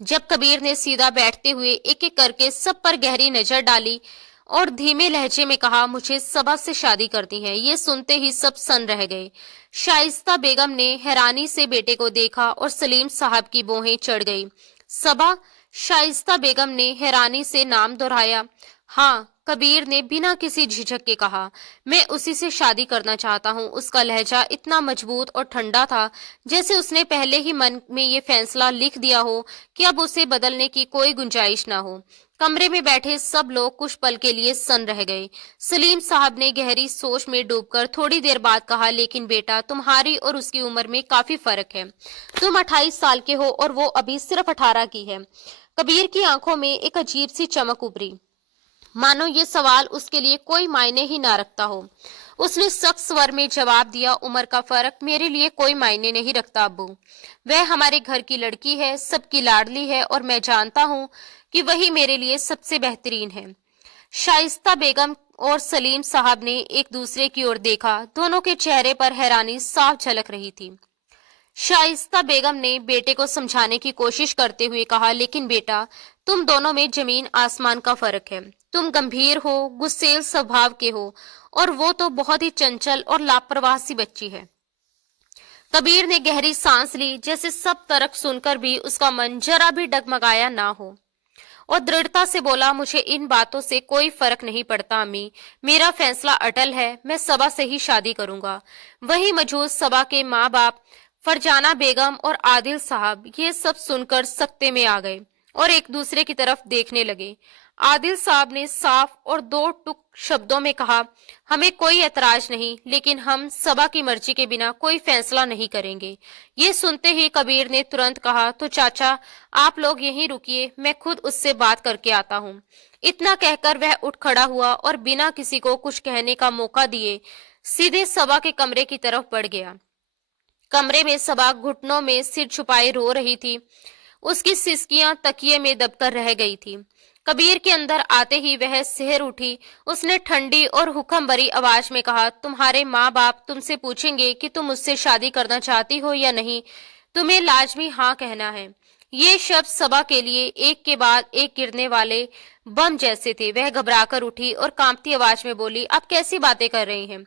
जब कबीर ने सीधा बैठते हुए एक एक करके सब पर गहरी नजर डाली और धीमे लहजे में कहा, मुझे सबा से शादी करती है। ये सुनते ही सब सन रह गए। शाइस्ता बेगम ने हैरानी से बेटे को देखा और सलीम साहब की भौहें चढ़ गई। सबा? शाइस्ता बेगम ने हैरानी से नाम दोहराया। हाँ, कबीर ने बिना किसी झिझक के कहा, मैं उसी से शादी करना चाहता हूँ। उसका लहजा इतना मजबूत और ठंडा था, जैसे उसने पहले ही मन में ये फैसला लिख दिया हो कि अब उसे बदलने की कोई गुंजाइश ना हो। कमरे में बैठे सब लोग कुछ पल के लिए सन्न रह गए। सलीम साहब ने गहरी सोच में डूबकर थोड़ी देर बाद कहा, लेकिन बेटा, तुम्हारी और उसकी उम्र में काफी फर्क है। तुम 28 साल के हो और वो अभी सिर्फ 18 की है। कबीर की आंखों में एक अजीब सी चमक उभरी, मानो ये सवाल उसके लिए कोई मायने ही ना रखता हो। उसने सख्त स्वर में जवाब दिया, उम्र का फर्क मेरे लिए कोई मायने नहीं रखता अब्बू। वह हमारे घर की लड़की है, सबकी लाडली है, और मैं जानता हूँ कि वही मेरे लिए सबसे बेहतरीन है। शाइस्ता बेगम और सलीम साहब ने एक दूसरे की ओर देखा। दोनों के चेहरे पर हैरानी साफ झलक रही थी। शाइस्ता बेगम ने बेटे को समझाने की कोशिश करते हुए कहा, लेकिन बेटा, तुम दोनों में जमीन आसमान का फर्क है। तुम गंभीर हो, गुस्सेल स्वभाव के हो, और वो तो बहुत ही चंचल और लापरवाह सी बच्ची है। कबीर ने गहरी सांस ली, जैसे सब तर्क सुनकर भी उसका मन जरा भी डगमगाया ना हो, और दृढ़ता से बोला, मुझे इन बातों से कोई फर्क नहीं पड़ता अम्मी। मेरा फैसला अटल है, मैं सबा से ही शादी करूंगा। वही मौजूद सबा के माँ बाप फरजाना बेगम और आदिल साहब ये सब सुनकर सकते में आ गए और एक दूसरे की तरफ देखने लगे। आदिल साहब ने साफ और दो टुक शब्दों में कहा, हमें कोई एतराज नहीं, लेकिन हम सबा की मर्जी के बिना कोई फैसला नहीं करेंगे। ये सुनते ही कबीर ने तुरंत कहा, तो चाचा, आप लोग यहीं रुकिए, मैं खुद उससे बात करके आता हूँ। इतना कहकर वह उठ खड़ा हुआ और बिना किसी को कुछ कहने का मौका दिए सीधे सबा के कमरे की तरफ बढ़ गया। कमरे में सबा घुटनों में सिर छुपाए रो रही थी। उसकी सिसकियां तकिए में दबकर रह गई थी। कबीर के अंदर आते ही वह सिहर उठी। उसने ठंडी और हुक्म भरी आवाज में कहा, तुम्हारे माँ बाप तुमसे पूछेंगे कि तुम मुझसे शादी करना चाहती हो या नहीं। तुम्हें लाजमी हाँ कहना है। ये शब्द सबा के लिए एक के बाद एक गिरने वाले बम जैसे थे। वह घबराकर उठी और कांपती आवाज में बोली, आप कैसी बातें कर रही हैं?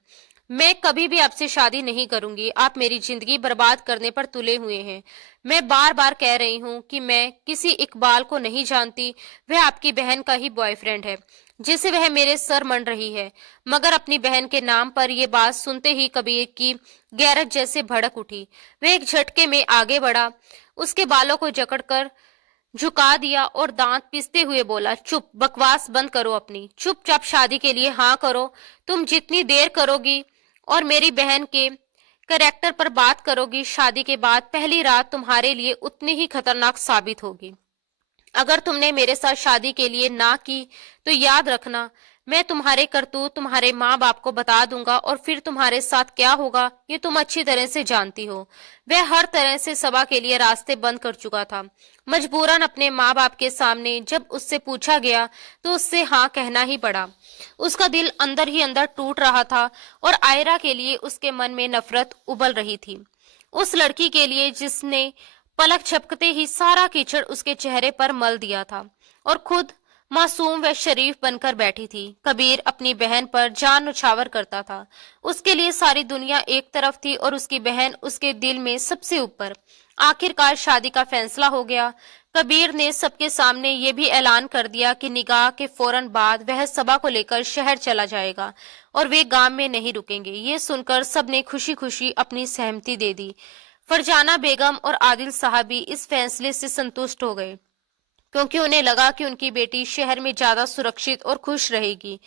मैं कभी भी आपसे शादी नहीं करूंगी। आप मेरी जिंदगी बर्बाद करने पर तुले हुए हैं। मैं बार बार कह रही हूँ कि मैं किसी इकबाल को नहीं जानती। वह आपकी बहन का ही बॉयफ्रेंड है, जिसे वह मेरे सर मंड रही है। मगर अपनी बहन के नाम पर यह बात सुनते ही कबीर की गैरत जैसे भड़क उठी। वह एक झटके में आगे बढ़ा, उसके बालों को जकड़कर झुका दिया और दांत पीसते हुए बोला, चुप, बकवास बंद करो अपनी। चुपचाप शादी के लिए हाँ करो। तुम जितनी देर करोगी और मेरी बहन के कैरेक्टर पर बात करोगी, शादी के बाद पहली रात तुम्हारे लिए उतनी ही खतरनाक साबित होगी। अगर तुमने मेरे साथ शादी के लिए ना की तो याद रखना, मैं तुम्हारे करतूत तुम्हारे माँ बाप को बता दूंगा, और फिर तुम्हारे साथ क्या होगा ये तुम अच्छी तरह से जानती हो। वह हर तरह से सबा के लिए रास्ते बंद कर चुका था। मजबूरन अपने माँ बाप के सामने जब उससे पूछा गया तो उससे हाँ कहना ही पड़ा। उसका दिल अंदर ही अंदर टूट रहा था और आयरा के लिए उसके मन में नफरत उबल रही थी। उस लड़की के लिए जिसने पलक झपकते ही सारा कीचड़ उसके चेहरे पर मल दिया था और खुद मासूम व शरीफ बनकर बैठी थी। कबीर अपनी बहन पर जान न्यौछावर करता था। उसके लिए सारी दुनिया एक तरफ थी और उसकी बहन उसके दिल में सबसे ऊपर। आखिरकार शादी का फैसला हो गया। कबीर ने सबके सामने ये भी ऐलान कर दिया कि निकाह के फौरन बाद वह सबा को लेकर शहर चला जाएगा और वे गांव में नहीं रुकेंगे। ये सुनकर सबने खुशी खुशी अपनी सहमति दे दी। फरजाना बेगम और आदिल साहब भी इस फैसले से संतुष्ट हो गए, क्योंकि उन्हें लगा कि उनकी बेटी शहर में ज्यादा सुरक्षित और खुश रहेगी।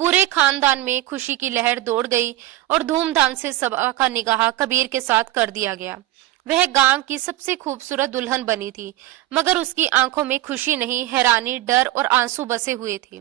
पूरे खानदान में खुशी की लहर दौड़ गई और धूमधाम से सबा का निकाह कबीर के साथ कर दिया गया। वह गांव की सबसे खूबसूरत दुल्हन बनी थी, मगर उसकी आंखों में खुशी नहीं, हैरानी, डर और आंसू बसे हुए थे।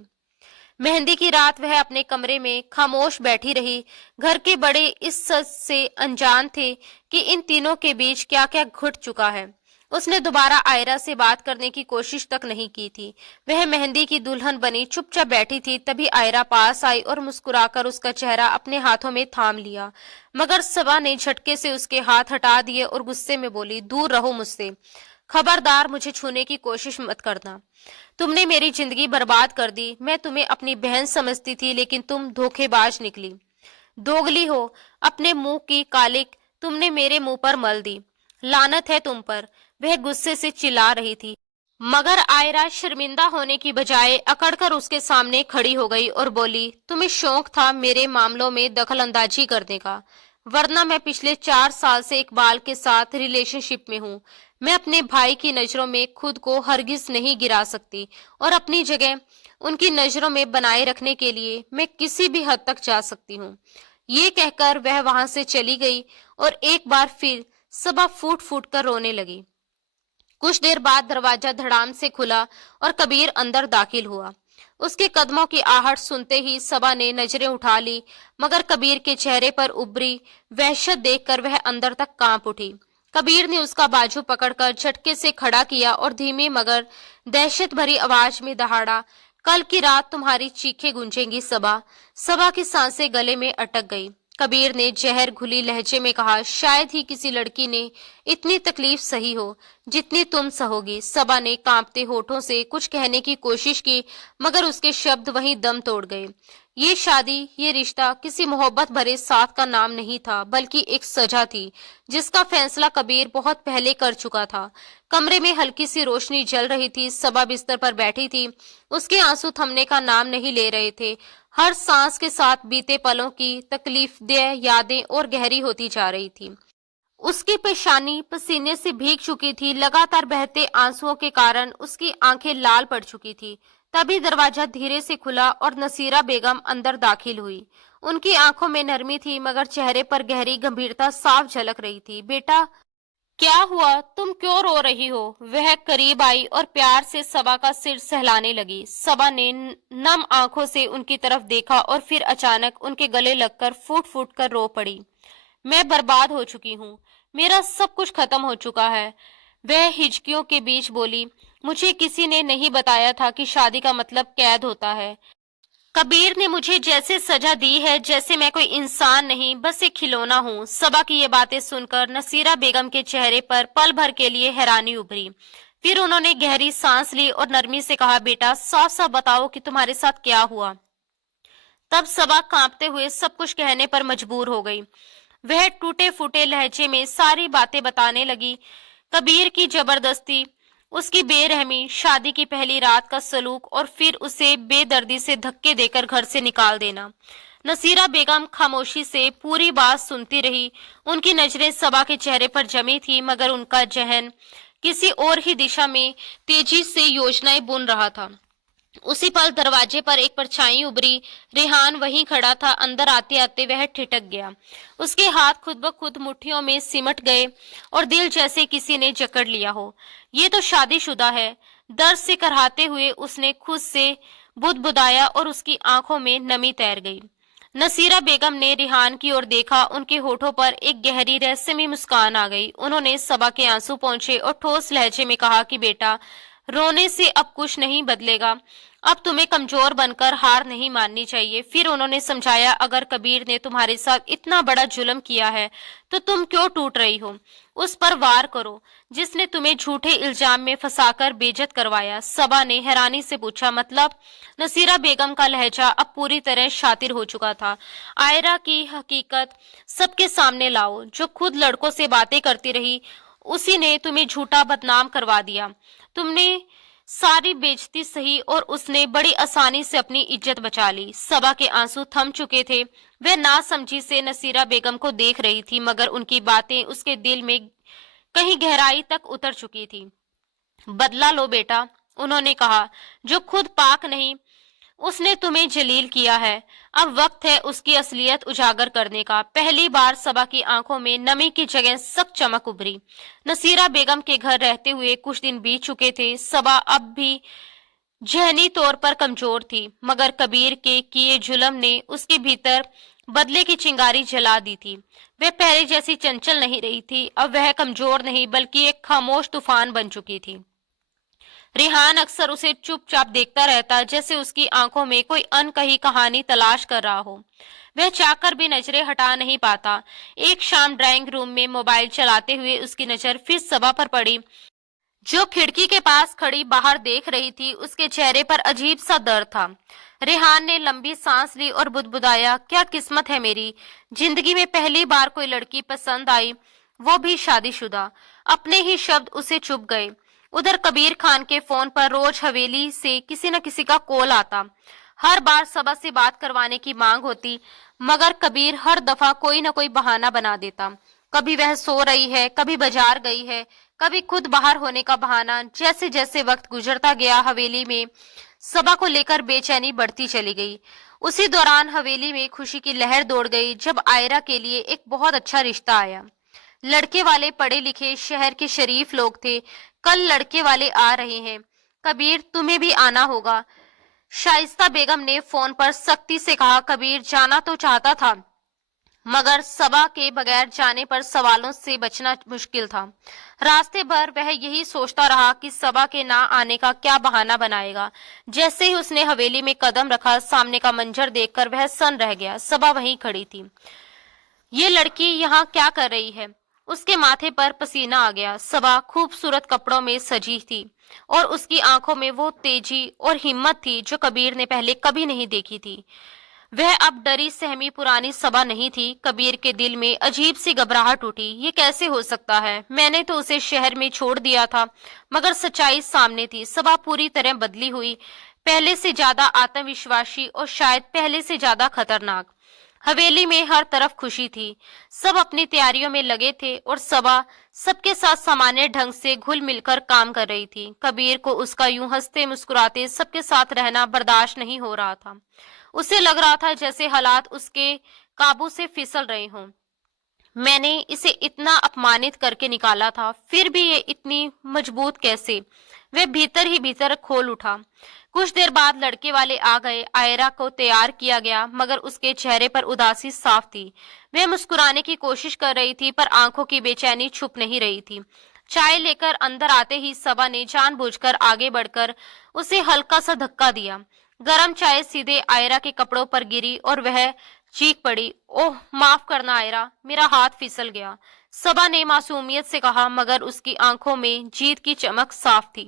मेहंदी की रात वह अपने कमरे में खामोश बैठी रही। घर के बड़े इस सच से अनजान थे कि इन तीनों के बीच क्या क्या घुट चुका है। उसने दोबारा आयरा से बात करने की कोशिश तक नहीं की थी। वह मेहंदी की दुल्हन बनी चुपचाप बैठी थी। तभी आयरा पास आई और मुस्कुराकर उसका चेहरा अपने हाथों में थाम लिया। मगर सबा ने झटके से उसके हाथ हटा दिए और गुस्से में बोली, दूर रहो मुझसे। खबरदार, मुझे छूने की कोशिश मत करना। तुमने मेरी जिंदगी बर्बाद कर दी। मैं तुम्हें अपनी बहन समझती थी, लेकिन तुम धोखेबाज निकली। दोगली हो। अपने मुंह की कालिक तुमने मेरे मुंह पर मल दी। लानत है तुम पर। वह गुस्से से चिल्ला रही थी, मगर आयरा शर्मिंदा होने की बजाय अकड़कर उसके सामने खड़ी हो गई और बोली, तुम्हें शौक था मेरे मामलों में दखल अंदाजी करने का। वरना मैं पिछले 4 साल से इकबाल के साथ रिलेशनशिप में हूँ। मैं अपने भाई की नजरों में खुद को हरगिज नहीं गिरा सकती और अपनी जगह उनकी नजरों में बनाए रखने के लिए मैं किसी भी हद तक जा सकती हूँ। ये कहकर वह वहां से चली गई और एक बार फिर सबा फूट फूट कर रोने लगी। कुछ देर बाद दरवाजा धड़ाम से खुला और कबीर अंदर दाखिल हुआ। उसके कदमों की आहट सुनते ही सबा ने नजरें उठा ली, मगर कबीर के चेहरे पर उभरी वहशत देखकर वह अंदर तक कांप उठी। कबीर ने उसका बाजू पकड़कर झटके से खड़ा किया और धीमी मगर दहशत भरी आवाज में दहाड़ा, कल की रात तुम्हारी चीखें गूंजेंगी सबा। सबा की सांसें गले में अटक गई। कबीर ने जहर घुली लहजे में कहा, शायद ही किसी लड़की ने इतनी तकलीफ सही हो जितनी तुम सहोगी। सबा ने कांपते होठों से कुछ कहने की कोशिश की, मगर उसके शब्द वहीं दम तोड़ गए। ये शादी, ये रिश्ता किसी मोहब्बत भरे साथ का नाम नहीं था, बल्कि एक सजा थी जिसका फैसला कबीर बहुत पहले कर चुका था। कमरे में हल्की सी रोशनी जल रही थी। सबा बिस्तर पर बैठी थी। उसके आंसू थमने का नाम नहीं ले रहे थे। हर सांस के साथ बीते पलों की तकलीफदेह यादें और गहरी होती जा रही थी। उसकी पेशानी पसीने से भीग चुकी थी। लगातार बहते आंसुओं के कारण उसकी आंखें लाल पड़ चुकी थी। तभी दरवाजा धीरे से खुला और नसीरा बेगम अंदर दाखिल हुई। उनकी आंखों में नरमी थी, मगर चेहरे पर गहरी गंभीरता साफ झलक रही थी। बेटा, क्या हुआ? तुम क्यों रो रही हो? वह करीब आई और प्यार से सबा का सिर सहलाने लगी। सबा ने नम आंखों से उनकी तरफ देखा और फिर अचानक उनके गले लगकर फूट फूट कर रो पड़ी। मैं बर्बाद हो चुकी हूँ। मेरा सब कुछ खत्म हो चुका है। वह हिचकियों के बीच बोली, मुझे किसी ने नहीं बताया था कि शादी का मतलब कैद होता है। कबीर ने मुझे जैसे सजा दी है, जैसे मैं कोई इंसान नहीं, बस एक खिलौना हूँ। सबा की ये बातें सुनकर नसीरा बेगम के चेहरे पर पल भर के लिए हैरानी उभरी। फिर उन्होंने गहरी सांस ली और नरमी से कहा, बेटा, साफ साफ बताओ कि तुम्हारे साथ क्या हुआ। तब सबा कांपते हुए सब कुछ कहने पर मजबूर हो गई। वह टूटे फूटे लहजे में सारी बातें बताने लगी। कबीर की जबरदस्ती, उसकी बेरहमी, शादी की पहली रात का सलूक और फिर उसे बेदर्दी से धक्के देकर घर से निकाल देना। नसीरा बेगम खामोशी से पूरी बात सुनती रही। उनकी नजरें सबा के चेहरे पर जमी थी, मगर उनका जहन किसी और ही दिशा में तेजी से योजनाएं बुन रहा था। उसी पल दरवाजे पर एक परछाई उभरी। रेहान वहीं खड़ा था। अंदर आते आते वह ठिठक गया। उसके हाथ खुद ब खुद मुट्ठियों में सिमट गए और दिल जैसे किसी ने जकड़ लिया हो। ये तो शादीशुदा है। दर्द से कराहते हुए उसने खुद से बुदबुदाया और उसकी आंखों में नमी तैर गई। नसीरा बेगम ने रिहान की ओर देखा। उनके होठों पर एक गहरी रहस्यमयी मुस्कान आ गई। उन्होंने सबा के आंसू पोंछे और ठोस लहजे में कहा कि बेटा, रोने से अब कुछ नहीं बदलेगा। अब तुम्हें कमजोर बनकर हार नहीं माननी चाहिए। फिर उन्होंने समझाया, अगर कबीर ने तुम्हारे साथ इतना बड़ा जुल्म किया है तो तुम क्यों टूट रही हो? उस पर वार करो जिसने तुम्हें झूठे इल्जाम में फंसाकर बेइज्जत करवाया। सबा ने हैरानी से पूछा, मतलब? नसीरा बेगम का लहजा अब पूरी तरह शातिर हो चुका था। आयरा की हकीकत सबके सामने लाओ। जो खुद लड़कों से बातें करती रही, उसी ने तुम्हें झूठा बदनाम करवा दिया। तुमने सारी बेइज्जती सही और उसने बड़ी आसानी से अपनी इज्जत बचा ली। सबा के आंसू थम चुके थे। वह नासमझी से नसीरा बेगम को देख रही थी, मगर उनकी बातें उसके दिल में कहीं गहराई तक उतर चुकी थी। बदला लो बेटा, उन्होंने कहा। जो खुद पाक नहीं, उसने तुम्हें जलील किया है। अब वक्त है उसकी असलियत उजागर करने का। पहली बार सबा की आंखों में नमी की जगह सख्त चमक उभरी। नसीरा बेगम के घर रहते हुए कुछ दिन बीत चुके थे। सबा अब भी जहनी तौर पर कमजोर थी, मगर कबीर के किए जुल्म ने उसके भीतर बदले की चिंगारी जला दी थी। वह पहले जैसी चंचल नहीं रही थी। अब वह कमजोर नहीं, बल्कि एक खामोश तूफान बन चुकी थी। रेहान अक्सर उसे चुपचाप देखता रहता, जैसे उसकी आंखों में कोई अनकही कहानी तलाश कर रहा हो। वह चाहकर भी नजरें हटा नहीं पाता। एक शाम ड्राइंग रूम में मोबाइल चलाते हुए उसकी नजर फिर सबा पर पड़ी, जो खिड़की के पास खड़ी बाहर देख रही थी। उसके चेहरे पर अजीब सा दर्द था। रेहान ने लंबी सांस ली और बुदबुदाया, क्या किस्मत है मेरी। जिंदगी में पहली बार कोई लड़की पसंद आई, वो भी शादीशुदा। अपने ही शब्द उसे चुभ गए। उधर कबीर खान के फोन पर रोज हवेली से किसी न किसी का कॉल आता। हर बार सबा से बात करवाने की मांग होती, मगर कबीर हर दफा कोई न कोई बहाना बना देता। कभी वह सो रही है, कभी बाजार गई है, कभी खुद बाहर होने का बहाना। जैसे जैसे वक्त गुजरता गया, हवेली में सबा को लेकर बेचैनी बढ़ती चली गई। उसी दौरान हवेली में खुशी की लहर दौड़ गई जब आयरा के लिए एक बहुत अच्छा रिश्ता आया। लड़के वाले पढ़े लिखे शहर के शरीफ लोग थे। कल लड़के वाले आ रहे हैं, कबीर तुम्हें भी आना होगा। शाइस्ता बेगम ने फोन पर सख्ती से कहा। कबीर जाना तो चाहता था, मगर सबा के बगैर जाने पर सवालों से बचना मुश्किल था। रास्ते भर वह यही सोचता रहा कि सबा के ना आने का क्या बहाना बनाएगा। जैसे ही उसने हवेली में कदम रखा, सामने का मंजर देखकर वह सन रह गया। सबा वहीं खड़ी थी। ये लड़की यहाँ क्या कर रही है? उसके माथे पर पसीना आ गया। सबा खूबसूरत कपड़ों में सजी थी और उसकी आंखों में वो तेजी और हिम्मत थी जो कबीर ने पहले कभी नहीं देखी थी। वह अब डरी सहमी पुरानी सबा नहीं थी। कबीर के दिल में अजीब सी घबराहट उठी। ये कैसे हो सकता है? मैंने तो उसे शहर में छोड़ दिया था। मगर सच्चाई सामने थी। सबा पूरी तरह बदली हुई, पहले से ज्यादा आत्मविश्वासी और शायद पहले से ज्यादा खतरनाक। हवेली में हर तरफ खुशी थी। सब अपनी तैयारियों में लगे थे और सबा सबके साथ सामान्य ढंग से घुल मिलकर काम कर रही थी। कबीर को उसका यूं हंसते मुस्कुराते सबके साथ रहना बर्दाश्त नहीं हो रहा था। उसे लग रहा था जैसे हालात उसके काबू से फिसल रहे हों। मैंने इसे इतना अपमानित करके निकाला था, फिर भी ये इतनी मजबूत कैसे? वह भीतर ही भीतर खोल उठा। कुछ देर बाद लड़के वाले आ गए। आयरा को तैयार किया गया, मगर उसके चेहरे पर उदासी साफ थी। वह मुस्कुराने की कोशिश कर रही थी, पर आंखों की बेचैनी छुप नहीं रही थी। चाय लेकर अंदर आते ही सबा ने जानबूझकर आगे बढ़कर उसे हल्का सा धक्का दिया। गरम चाय सीधे आयरा के कपड़ों पर गिरी और वह चीख पड़ी। ओह माफ करना आयरा, मेरा हाथ फिसल गया। सबा ने मासूमियत से कहा, मगर उसकी आंखों में जीत की चमक साफ थी।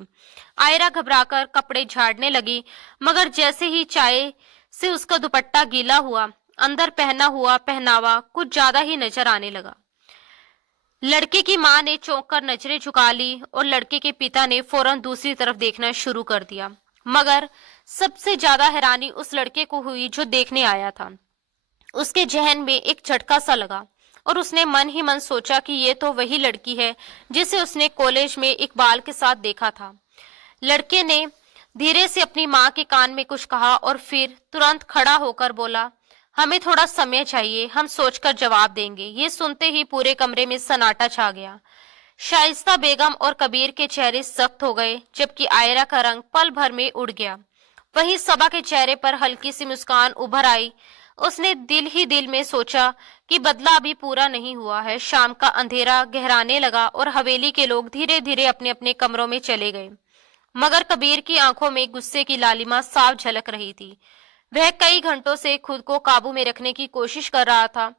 आयरा घबराकर कपड़े झाड़ने लगी, मगर जैसे ही चाय से उसका दुपट्टा गीला हुआ, अंदर पहना हुआ पहनावा कुछ ज्यादा ही नजर आने लगा। लड़के की मां ने चौंक कर नजरें झुका ली और लड़के के पिता ने फौरन दूसरी तरफ देखना शुरू कर दिया। मगर सबसे ज्यादा हैरानी उस लड़के को हुई जो देखने आया था। उसके जहन में एक झटका सा लगा और उसने मन ही मन सोचा कि ये तो वही लड़की है जिसे उसने कॉलेज में इकबाल के साथ देखा था। लड़के ने धीरे से अपनी मां के कान में कुछ कहा और फिर तुरंत खड़ा होकर बोला, हमें थोड़ा समय चाहिए, हम सोचकर जवाब देंगे। ये सुनते ही पूरे कमरे में सन्नाटा छा गया। शाइस्ता बेगम और कबीर के चेहरे सख्त हो गए, जबकि आयरा का रंग पल भर में उड़ गया। वहीं सबा के चेहरे पर हल्की सी मुस्कान उभर आई। उसने दिल ही दिल में सोचा कि बदला अभी पूरा नहीं हुआ है। शाम का अंधेरा गहराने लगा और हवेली के लोग धीरे धीरे अपने अपने कमरों में चले गए, मगर कबीर की आंखों में गुस्से की लालिमा साफ झलक रही थी। वह कई घंटों से खुद को काबू में रखने की कोशिश कर रहा था,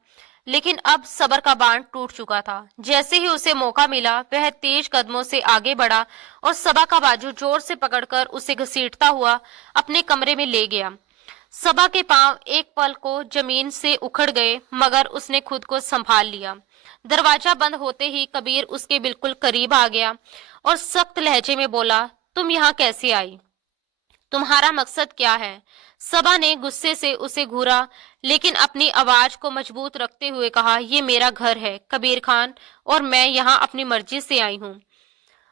लेकिन अब सब्र का बांध टूट चुका था। जैसे ही उसे मौका मिला, वह तेज कदमों से आगे बढ़ा और सबा का बाजू जोर से पकड़कर उसे घसीटता हुआ अपने कमरे में ले गया। सबा के पांव एक पल को जमीन से उखड़ गए, मगर उसने खुद को संभाल लिया। दरवाजा बंद होते ही कबीर उसके बिल्कुल करीब आ गया और सख्त लहजे में बोला, तुम यहाँ कैसे आई? तुम्हारा मकसद क्या है? सबा ने गुस्से से उसे घूरा, लेकिन अपनी आवाज को मजबूत रखते हुए कहा, ये मेरा घर है कबीर खान, और मैं यहाँ अपनी मर्जी से आई हूँ।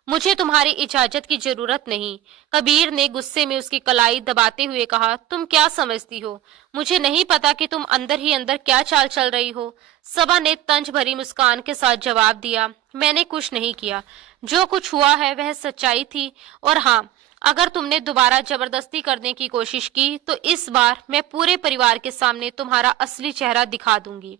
मुझे तुम्हारी इजाजत की जरूरत नहीं। कबीर ने गुस्से में उसकी कलाई दबाते हुए कहा, तुम क्या समझती हो? मुझे नहीं पता कि तुम अंदर ही अंदर क्या चाल चल रही हो। सबा ने तंज भरी मुस्कान के साथ जवाब दिया, मैंने कुछ नहीं किया। जो कुछ हुआ है वह सच्चाई थी, और हाँ, अगर तुमने दोबारा जबरदस्ती करने की कोशिश की तो इस बार मैं पूरे परिवार के सामने तुम्हारा असली चेहरा दिखा दूंगी।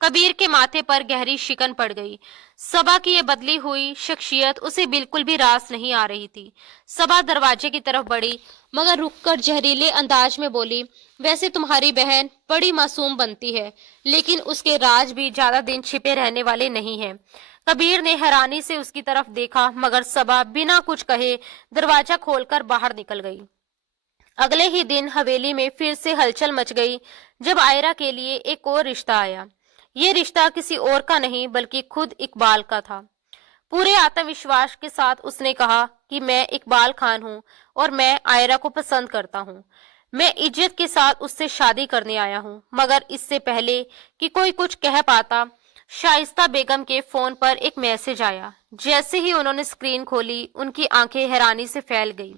कबीर के माथे पर गहरी शिकन पड़ गई। सबा की ये बदली हुई शख्सियत उसे बिल्कुल भी रास नहीं आ रही थी। सबा दरवाजे की तरफ बढ़ी, मगर रुककर जहरीले अंदाज में बोली, वैसे तुम्हारी बहन बड़ी मासूम बनती है, लेकिन उसके राज भी ज्यादा दिन छिपे रहने वाले नहीं हैं। कबीर ने हैरानी से उसकी तरफ देखा, मगर सबा बिना कुछ कहे दरवाजा खोलकर बाहर निकल गई। अगले ही दिन हवेली में फिर से हलचल मच गई जब आयरा के लिए एक और रिश्ता आया। ये रिश्ता किसी और का नहीं बल्कि खुद इकबाल का था। पूरे आत्मविश्वास के साथ उसने कहा कि मैं इकबाल खान हूँ और मैं आयरा को पसंद करता हूँ। मैं इज्जत के साथ उससे शादी करने आया हूँ। मगर इससे पहले कि कोई कुछ कह पाता, शाइस्ता बेगम के फोन पर एक मैसेज आया। जैसे ही उन्होंने स्क्रीन खोली, उनकी आंखें हैरानी से फैल गईं।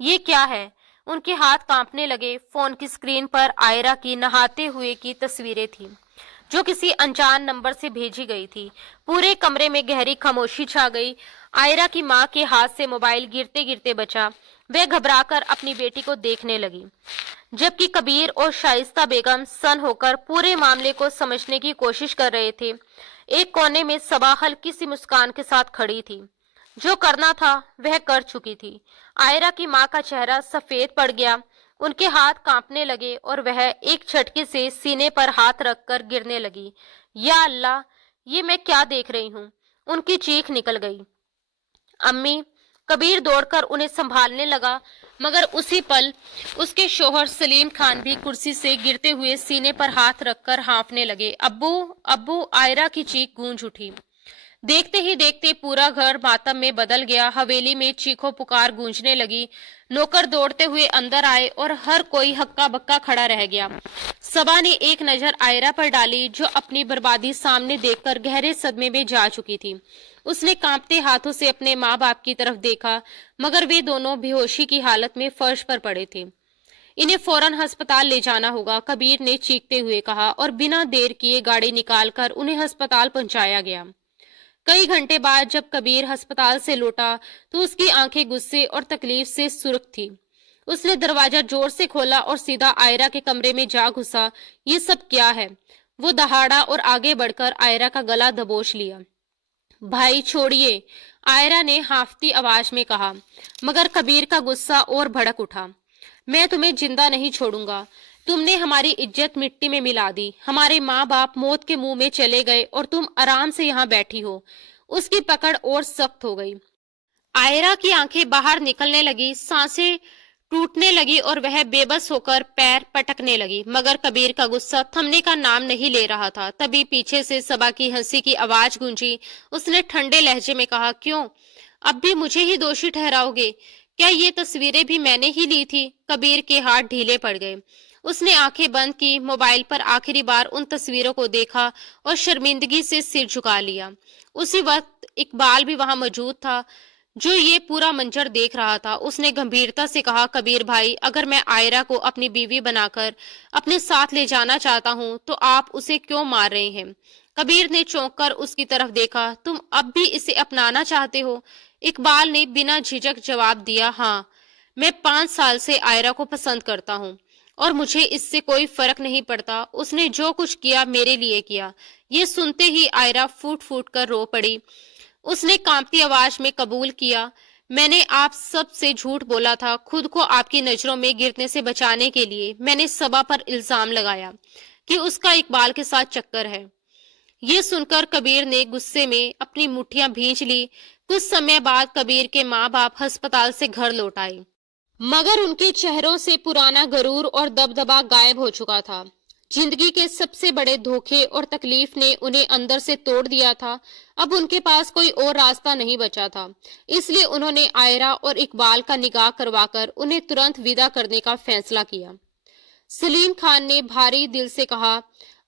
ये क्या है? उनके हाथ कांपने लगे। फोन की स्क्रीन पर आयरा की नहाते हुए की तस्वीरें थीं, जो किसी अनजान नंबर से भेजी गई थी। पूरे कमरे में गहरी खामोशी छा गई। आयरा की माँ के हाथ से मोबाइल गिरते गिरते बचा। वह घबराकर अपनी बेटी को देखने लगी, जबकि कबीर और शाइस्ता बेगम सन होकर पूरे मामले को समझने की कोशिश कर रहे थे। एक कोने में सबा हल्की सी मुस्कान के साथ खड़ी थी। जो करना था वह कर चुकी थी। आयरा की माँ का चेहरा सफेद पड़ गया। उनके हाथ कांपने लगे और वह एक झटके से सीने पर हाथ रखकर गिरने लगी। या अल्लाह, ये मैं क्या देख रही हूँ? उनकी चीख निकल गई। अम्मी! कबीर दौड़कर उन्हें संभालने लगा, मगर उसी पल उसके शौहर सलीम खान भी कुर्सी से गिरते हुए सीने पर हाथ रखकर हाँफने लगे। अब्बू, अब्बू! आयरा की चीख गूंज उठी। देखते ही देखते पूरा घर मातम में बदल गया। हवेली में चीखों पुकार गूंजने लगी। नौकर दौड़ते हुए अंदर आए और हर कोई हक्का बक्का खड़ा रह गया। सबा ने एक नजर आयरा पर डाली, जो अपनी बर्बादी सामने देखकर गहरे सदमे में जा चुकी थी। उसने कांपते हाथों से अपने माँ बाप की तरफ देखा, मगर वे दोनों बेहोशी की हालत में फर्श पर पड़े थे। इन्हें फौरन अस्पताल ले जाना होगा, कबीर ने चीखते हुए कहा, और बिना देर किए गाड़ी निकालकर उन्हें अस्पताल पहुंचाया गया। कई घंटे बाद जब कबीर अस्पताल से लौटा, तो उसकी आंखें गुस्से और तकलीफ से सुर्ख थी। उसने दरवाजा जोर से खोला और सीधा आयरा के कमरे में जा घुसा। ये सब क्या है? वो दहाड़ा और आगे बढ़कर आयरा का गला दबोच लिया। भाई छोड़िए, आयरा ने हाफती आवाज में कहा, मगर कबीर का गुस्सा और भड़क उठा। मैं तुम्हें जिंदा नहीं छोड़ूंगा। तुमने हमारी इज्जत मिट्टी में मिला दी। हमारे माँ बाप मौत के मुंह में चले गए और तुम आराम से यहाँ बैठी हो। उसकी पकड़ और सख्त हो गई। आयरा की आंखें बाहर निकलने लगी, सांसें टूटने लगी और वह बेबस होकर पैर पटकने लगी। मगर कबीर का गुस्सा थमने का नाम नहीं ले रहा था। तभी पीछे से सबा की हंसी की आवाज गूंजी। उसने ठंडे लहजे में कहा, क्यों अब भी मुझे ही दोषी ठहराओगे? क्या ये तस्वीरें भी मैंने ही ली थी? कबीर के हाथ ढीले पड़ गए। उसने आंखें बंद की, मोबाइल पर आखिरी बार उन तस्वीरों को देखा और शर्मिंदगी से सिर झुका लिया। उसी वक्त इकबाल भी वहां मौजूद था, जो ये पूरा मंजर देख रहा था। उसने गंभीरता से कहा, कबीर भाई, अगर मैं आयरा को अपनी बीवी बनाकर अपने साथ ले जाना चाहता हूँ, तो आप उसे क्यों मार रहे हैं? कबीर ने चौंक कर उसकी तरफ देखा। तुम अब भी इसे अपनाना चाहते हो? इकबाल ने बिना झिझक जवाब दिया, हाँ, मैं 5 साल से आयरा को पसंद करता हूँ और मुझे इससे कोई फर्क नहीं पड़ता। उसने जो कुछ किया मेरे लिए किया। ये सुनते ही आयरा फूट फूट कर रो पड़ी। उसने कांपती आवाज में कबूल किया, मैंने आप सब से झूठ बोला था। खुद को आपकी नजरों में गिरने से बचाने के लिए मैंने सबा पर इल्जाम लगाया कि उसका इकबाल के साथ चक्कर है। ये सुनकर कबीर ने गुस्से में अपनी मुट्ठियां भींच ली। कुछ समय बाद कबीर के माँ बाप अस्पताल से घर लौट आए, मगर उनके चेहरों से पुराना गरूर और दबदबा गायब हो चुका था। जिंदगी के सबसे बड़े धोखे और तकलीफ ने उन्हें अंदर से तोड़ दिया था। अब उनके पास कोई और रास्ता नहीं बचा था। इसलिए उन्होंने आयरा और इकबाल का निकाह करवाकर उन्हें तुरंत विदा करने का फैसला किया। सलीम खान ने भारी दिल से कहा,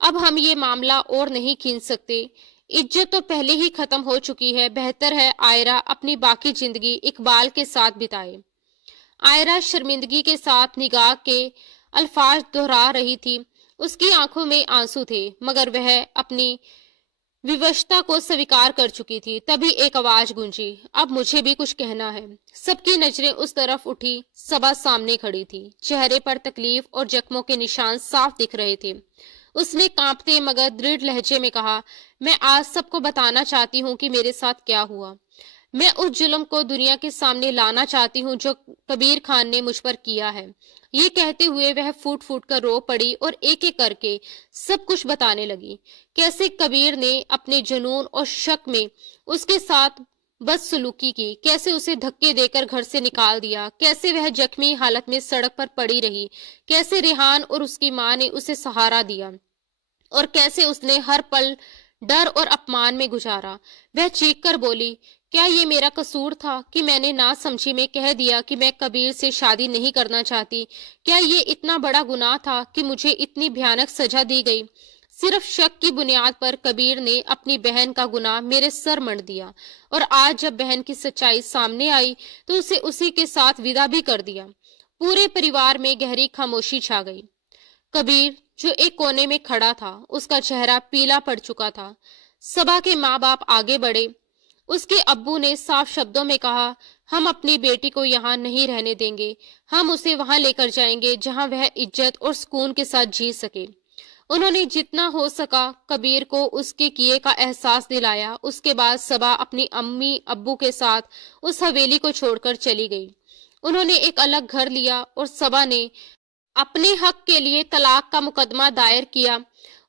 अब हम ये मामला और नहीं खींच सकते। इज्जत तो पहले ही खत्म हो चुकी है। बेहतर है आयरा अपनी बाकी जिंदगी इकबाल के साथ बिताए। आयरा शर्मिंदगी के साथ निगाह के अल्फाज दोहरा रही थी। उसकी आंखों में आंसू थे, मगर वह अपनी विवशता को स्वीकार कर चुकी थी। तभी एक आवाज गूंजी, अब मुझे भी कुछ कहना है। सबकी नजरें उस तरफ उठी। सबा सामने खड़ी थी। चेहरे पर तकलीफ और जख्मों के निशान साफ दिख रहे थे। उसने कांपते मगर दृढ़ लहजे में कहा, मैं आज सबको बताना चाहती हूँ कि मेरे साथ क्या हुआ। मैं उस जुल्म को दुनिया के सामने लाना चाहती हूँ जो कबीर खान ने मुझ पर किया है। ये कहते हुए वह फूट फूट कर रो पड़ी और एक एक करके सब कुछ बताने लगी। कैसे कबीर ने अपने जुनून और शक में उसके साथ बदसलूकी की, कैसे उसे धक्के देकर घर से निकाल दिया, कैसे वह जख्मी हालत में सड़क पर पड़ी रही, कैसे रेहान और उसकी माँ ने उसे सहारा दिया और कैसे उसने हर पल डर और अपमान में गुजारा। वह चीख कर बोली, क्या ये मेरा कसूर था कि मैंने ना समझी में कह दिया कि मैं कबीर से शादी नहीं करना चाहती? क्या ये इतना बड़ा गुनाह था कि मुझे इतनी भयानक सजा दी गई? सिर्फ शक की बुनियाद पर कबीर ने अपनी बहन का गुनाह मेरे सर मढ़ दिया और आज जब बहन की सच्चाई सामने आई तो उसे उसी के साथ विदा भी कर दिया। पूरे परिवार में गहरी खामोशी छा गई। कबीर जो एक कोने में खड़ा था, उसका चेहरा पीला पड़ चुका था। सबा के माँ बाप आगे बढ़े। उसके अब्बू ने साफ शब्दों में कहा, हम अपनी बेटी को यहाँ नहीं रहने देंगे। हम उसे वहां लेकर जाएंगे जहां वह इज्जत और सुकून के साथ जी सके। उन्होंने जितना हो सका कबीर को उसके किए का एहसास दिलाया। उसके बाद सबा अपनी अम्मी अब्बू के साथ उस हवेली को छोड़कर चली गई। उन्होंने एक अलग घर लिया और सबा ने अपने हक के लिए तलाक का मुकदमा दायर किया।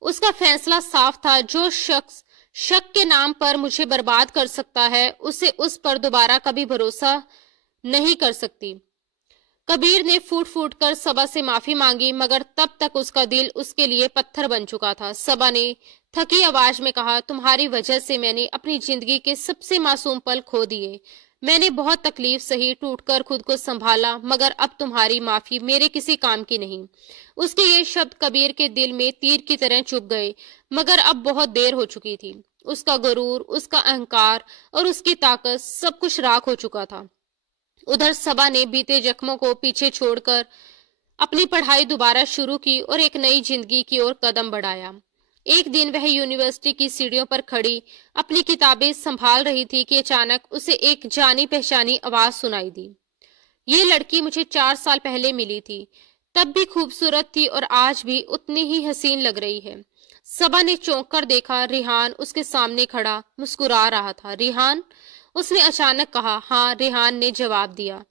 उसका फैसला साफ था, जो शख्स शक के नाम पर मुझे बर्बाद कर सकता है, उसे उस पर दोबारा कभी भरोसा नहीं कर सकती। कबीर ने फूट फूट कर सबा से माफी मांगी, मगर तब तक उसका दिल उसके लिए पत्थर बन चुका था। सबा ने थकी आवाज में कहा, तुम्हारी वजह से मैंने अपनी जिंदगी के सबसे मासूम पल खो दिए। मैंने बहुत तकलीफ सही, टूटकर खुद को संभाला, मगर अब तुम्हारी माफी मेरे किसी काम की नहीं। उसके ये शब्द कबीर के दिल में तीर की तरह चुभ गए, मगर अब बहुत देर हो चुकी थी। उसका गुरूर, उसका अहंकार और उसकी ताकत सब कुछ राख हो चुका था। उधर सबा ने बीते जख्मों को पीछे छोड़कर अपनी पढ़ाई दोबारा शुरू की और एक नई जिंदगी की ओर कदम बढ़ाया। एक दिन वह यूनिवर्सिटी की सीढ़ियों पर खड़ी अपनी किताबें संभाल रही थी कि अचानक उसे एक जानी पहचानी आवाज सुनाई दी। ये लड़की मुझे 4 साल पहले मिली थी, तब भी खूबसूरत थी और आज भी उतनी ही हसीन लग रही है। सबा ने चौंक कर देखा, रिहान उसके सामने खड़ा मुस्कुरा रहा था। रिहान? उसने अचानक कहा। हाँ, रिहान ने जवाब दिया।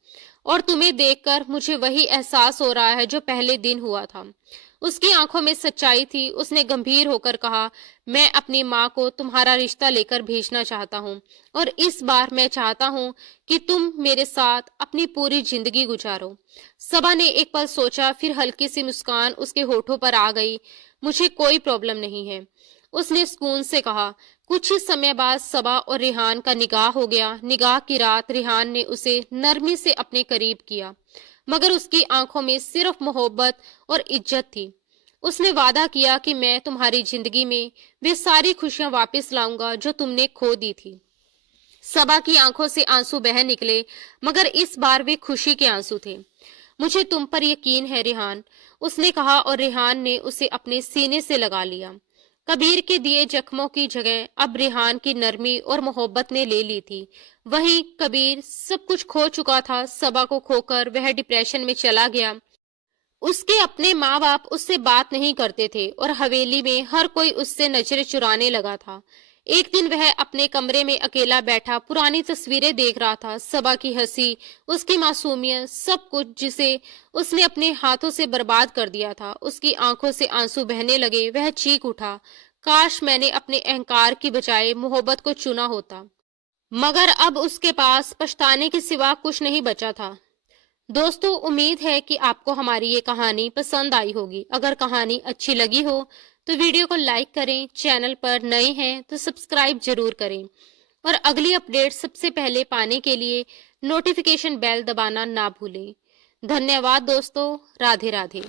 और तुम्हें देखकर मुझे वही एहसास हो रहा है जो पहले दिन हुआ था। उसकी आंखों में सच्चाई थी। उसने गंभीर होकर कहा, मैं अपनी माँ को तुम्हारा रिश्ता लेकर भेजना चाहता हूँ और इस बार मैं चाहता हूँ कि तुम मेरे साथ अपनी पूरी जिंदगी गुजारो। सबा ने एक पल सोचा, फिर हल्की सी मुस्कान उसके होठों पर आ गई। मुझे कोई प्रॉब्लम नहीं है, उसने सुकून से कहा। कुछ ही समय बाद सबा और रिहान का निगाह हो गया। निगाह की रात रिहान ने उसे नरमी से अपने करीब किया, मगर उसकी आंखों में सिर्फ मोहब्बत और इज्जत थी। उसने वादा किया कि मैं तुम्हारी जिंदगी में वे सारी खुशियां वापस लाऊंगा जो तुमने खो दी थी। सबा की आंखों से आंसू बह निकले, मगर इस बार वे खुशी के आंसू थे। मुझे तुम पर यकीन है रिहान, उसने कहा और रिहान ने उसे अपने सीने से लगा लिया। कबीर के दिए जख्मों की जगह अब रिहान की नरमी और मोहब्बत ने ले ली थी। वहीं कबीर सब कुछ खो चुका था। सबा को खोकर वह डिप्रेशन में चला गया। उसके अपने माँ बाप उससे बात नहीं करते थे और हवेली में हर कोई उससे नजरें चुराने लगा था। एक दिन वह अपने कमरे में अकेला बैठा पुरानी तस्वीरें देख रहा था। सबा की हंसी, उसकी मासूमियत, सब कुछ जिसे उसने अपने हाथों से बर्बाद कर दिया था। उसकी आंखों से आंसू बहने लगे। वह चीख उठा, काश मैंने अपने अहंकार की बजाय मोहब्बत को चुना होता। मगर अब उसके पास पछताने के सिवा कुछ नहीं बचा था। दोस्तों, उम्मीद है कि आपको हमारी ये कहानी पसंद आई होगी। अगर कहानी अच्छी लगी हो तो वीडियो को लाइक करें, चैनल पर नए हैं तो सब्सक्राइब जरूर करें और अगली अपडेट सबसे पहले पाने के लिए नोटिफिकेशन बेल दबाना ना भूलें। धन्यवाद दोस्तों। राधे राधे।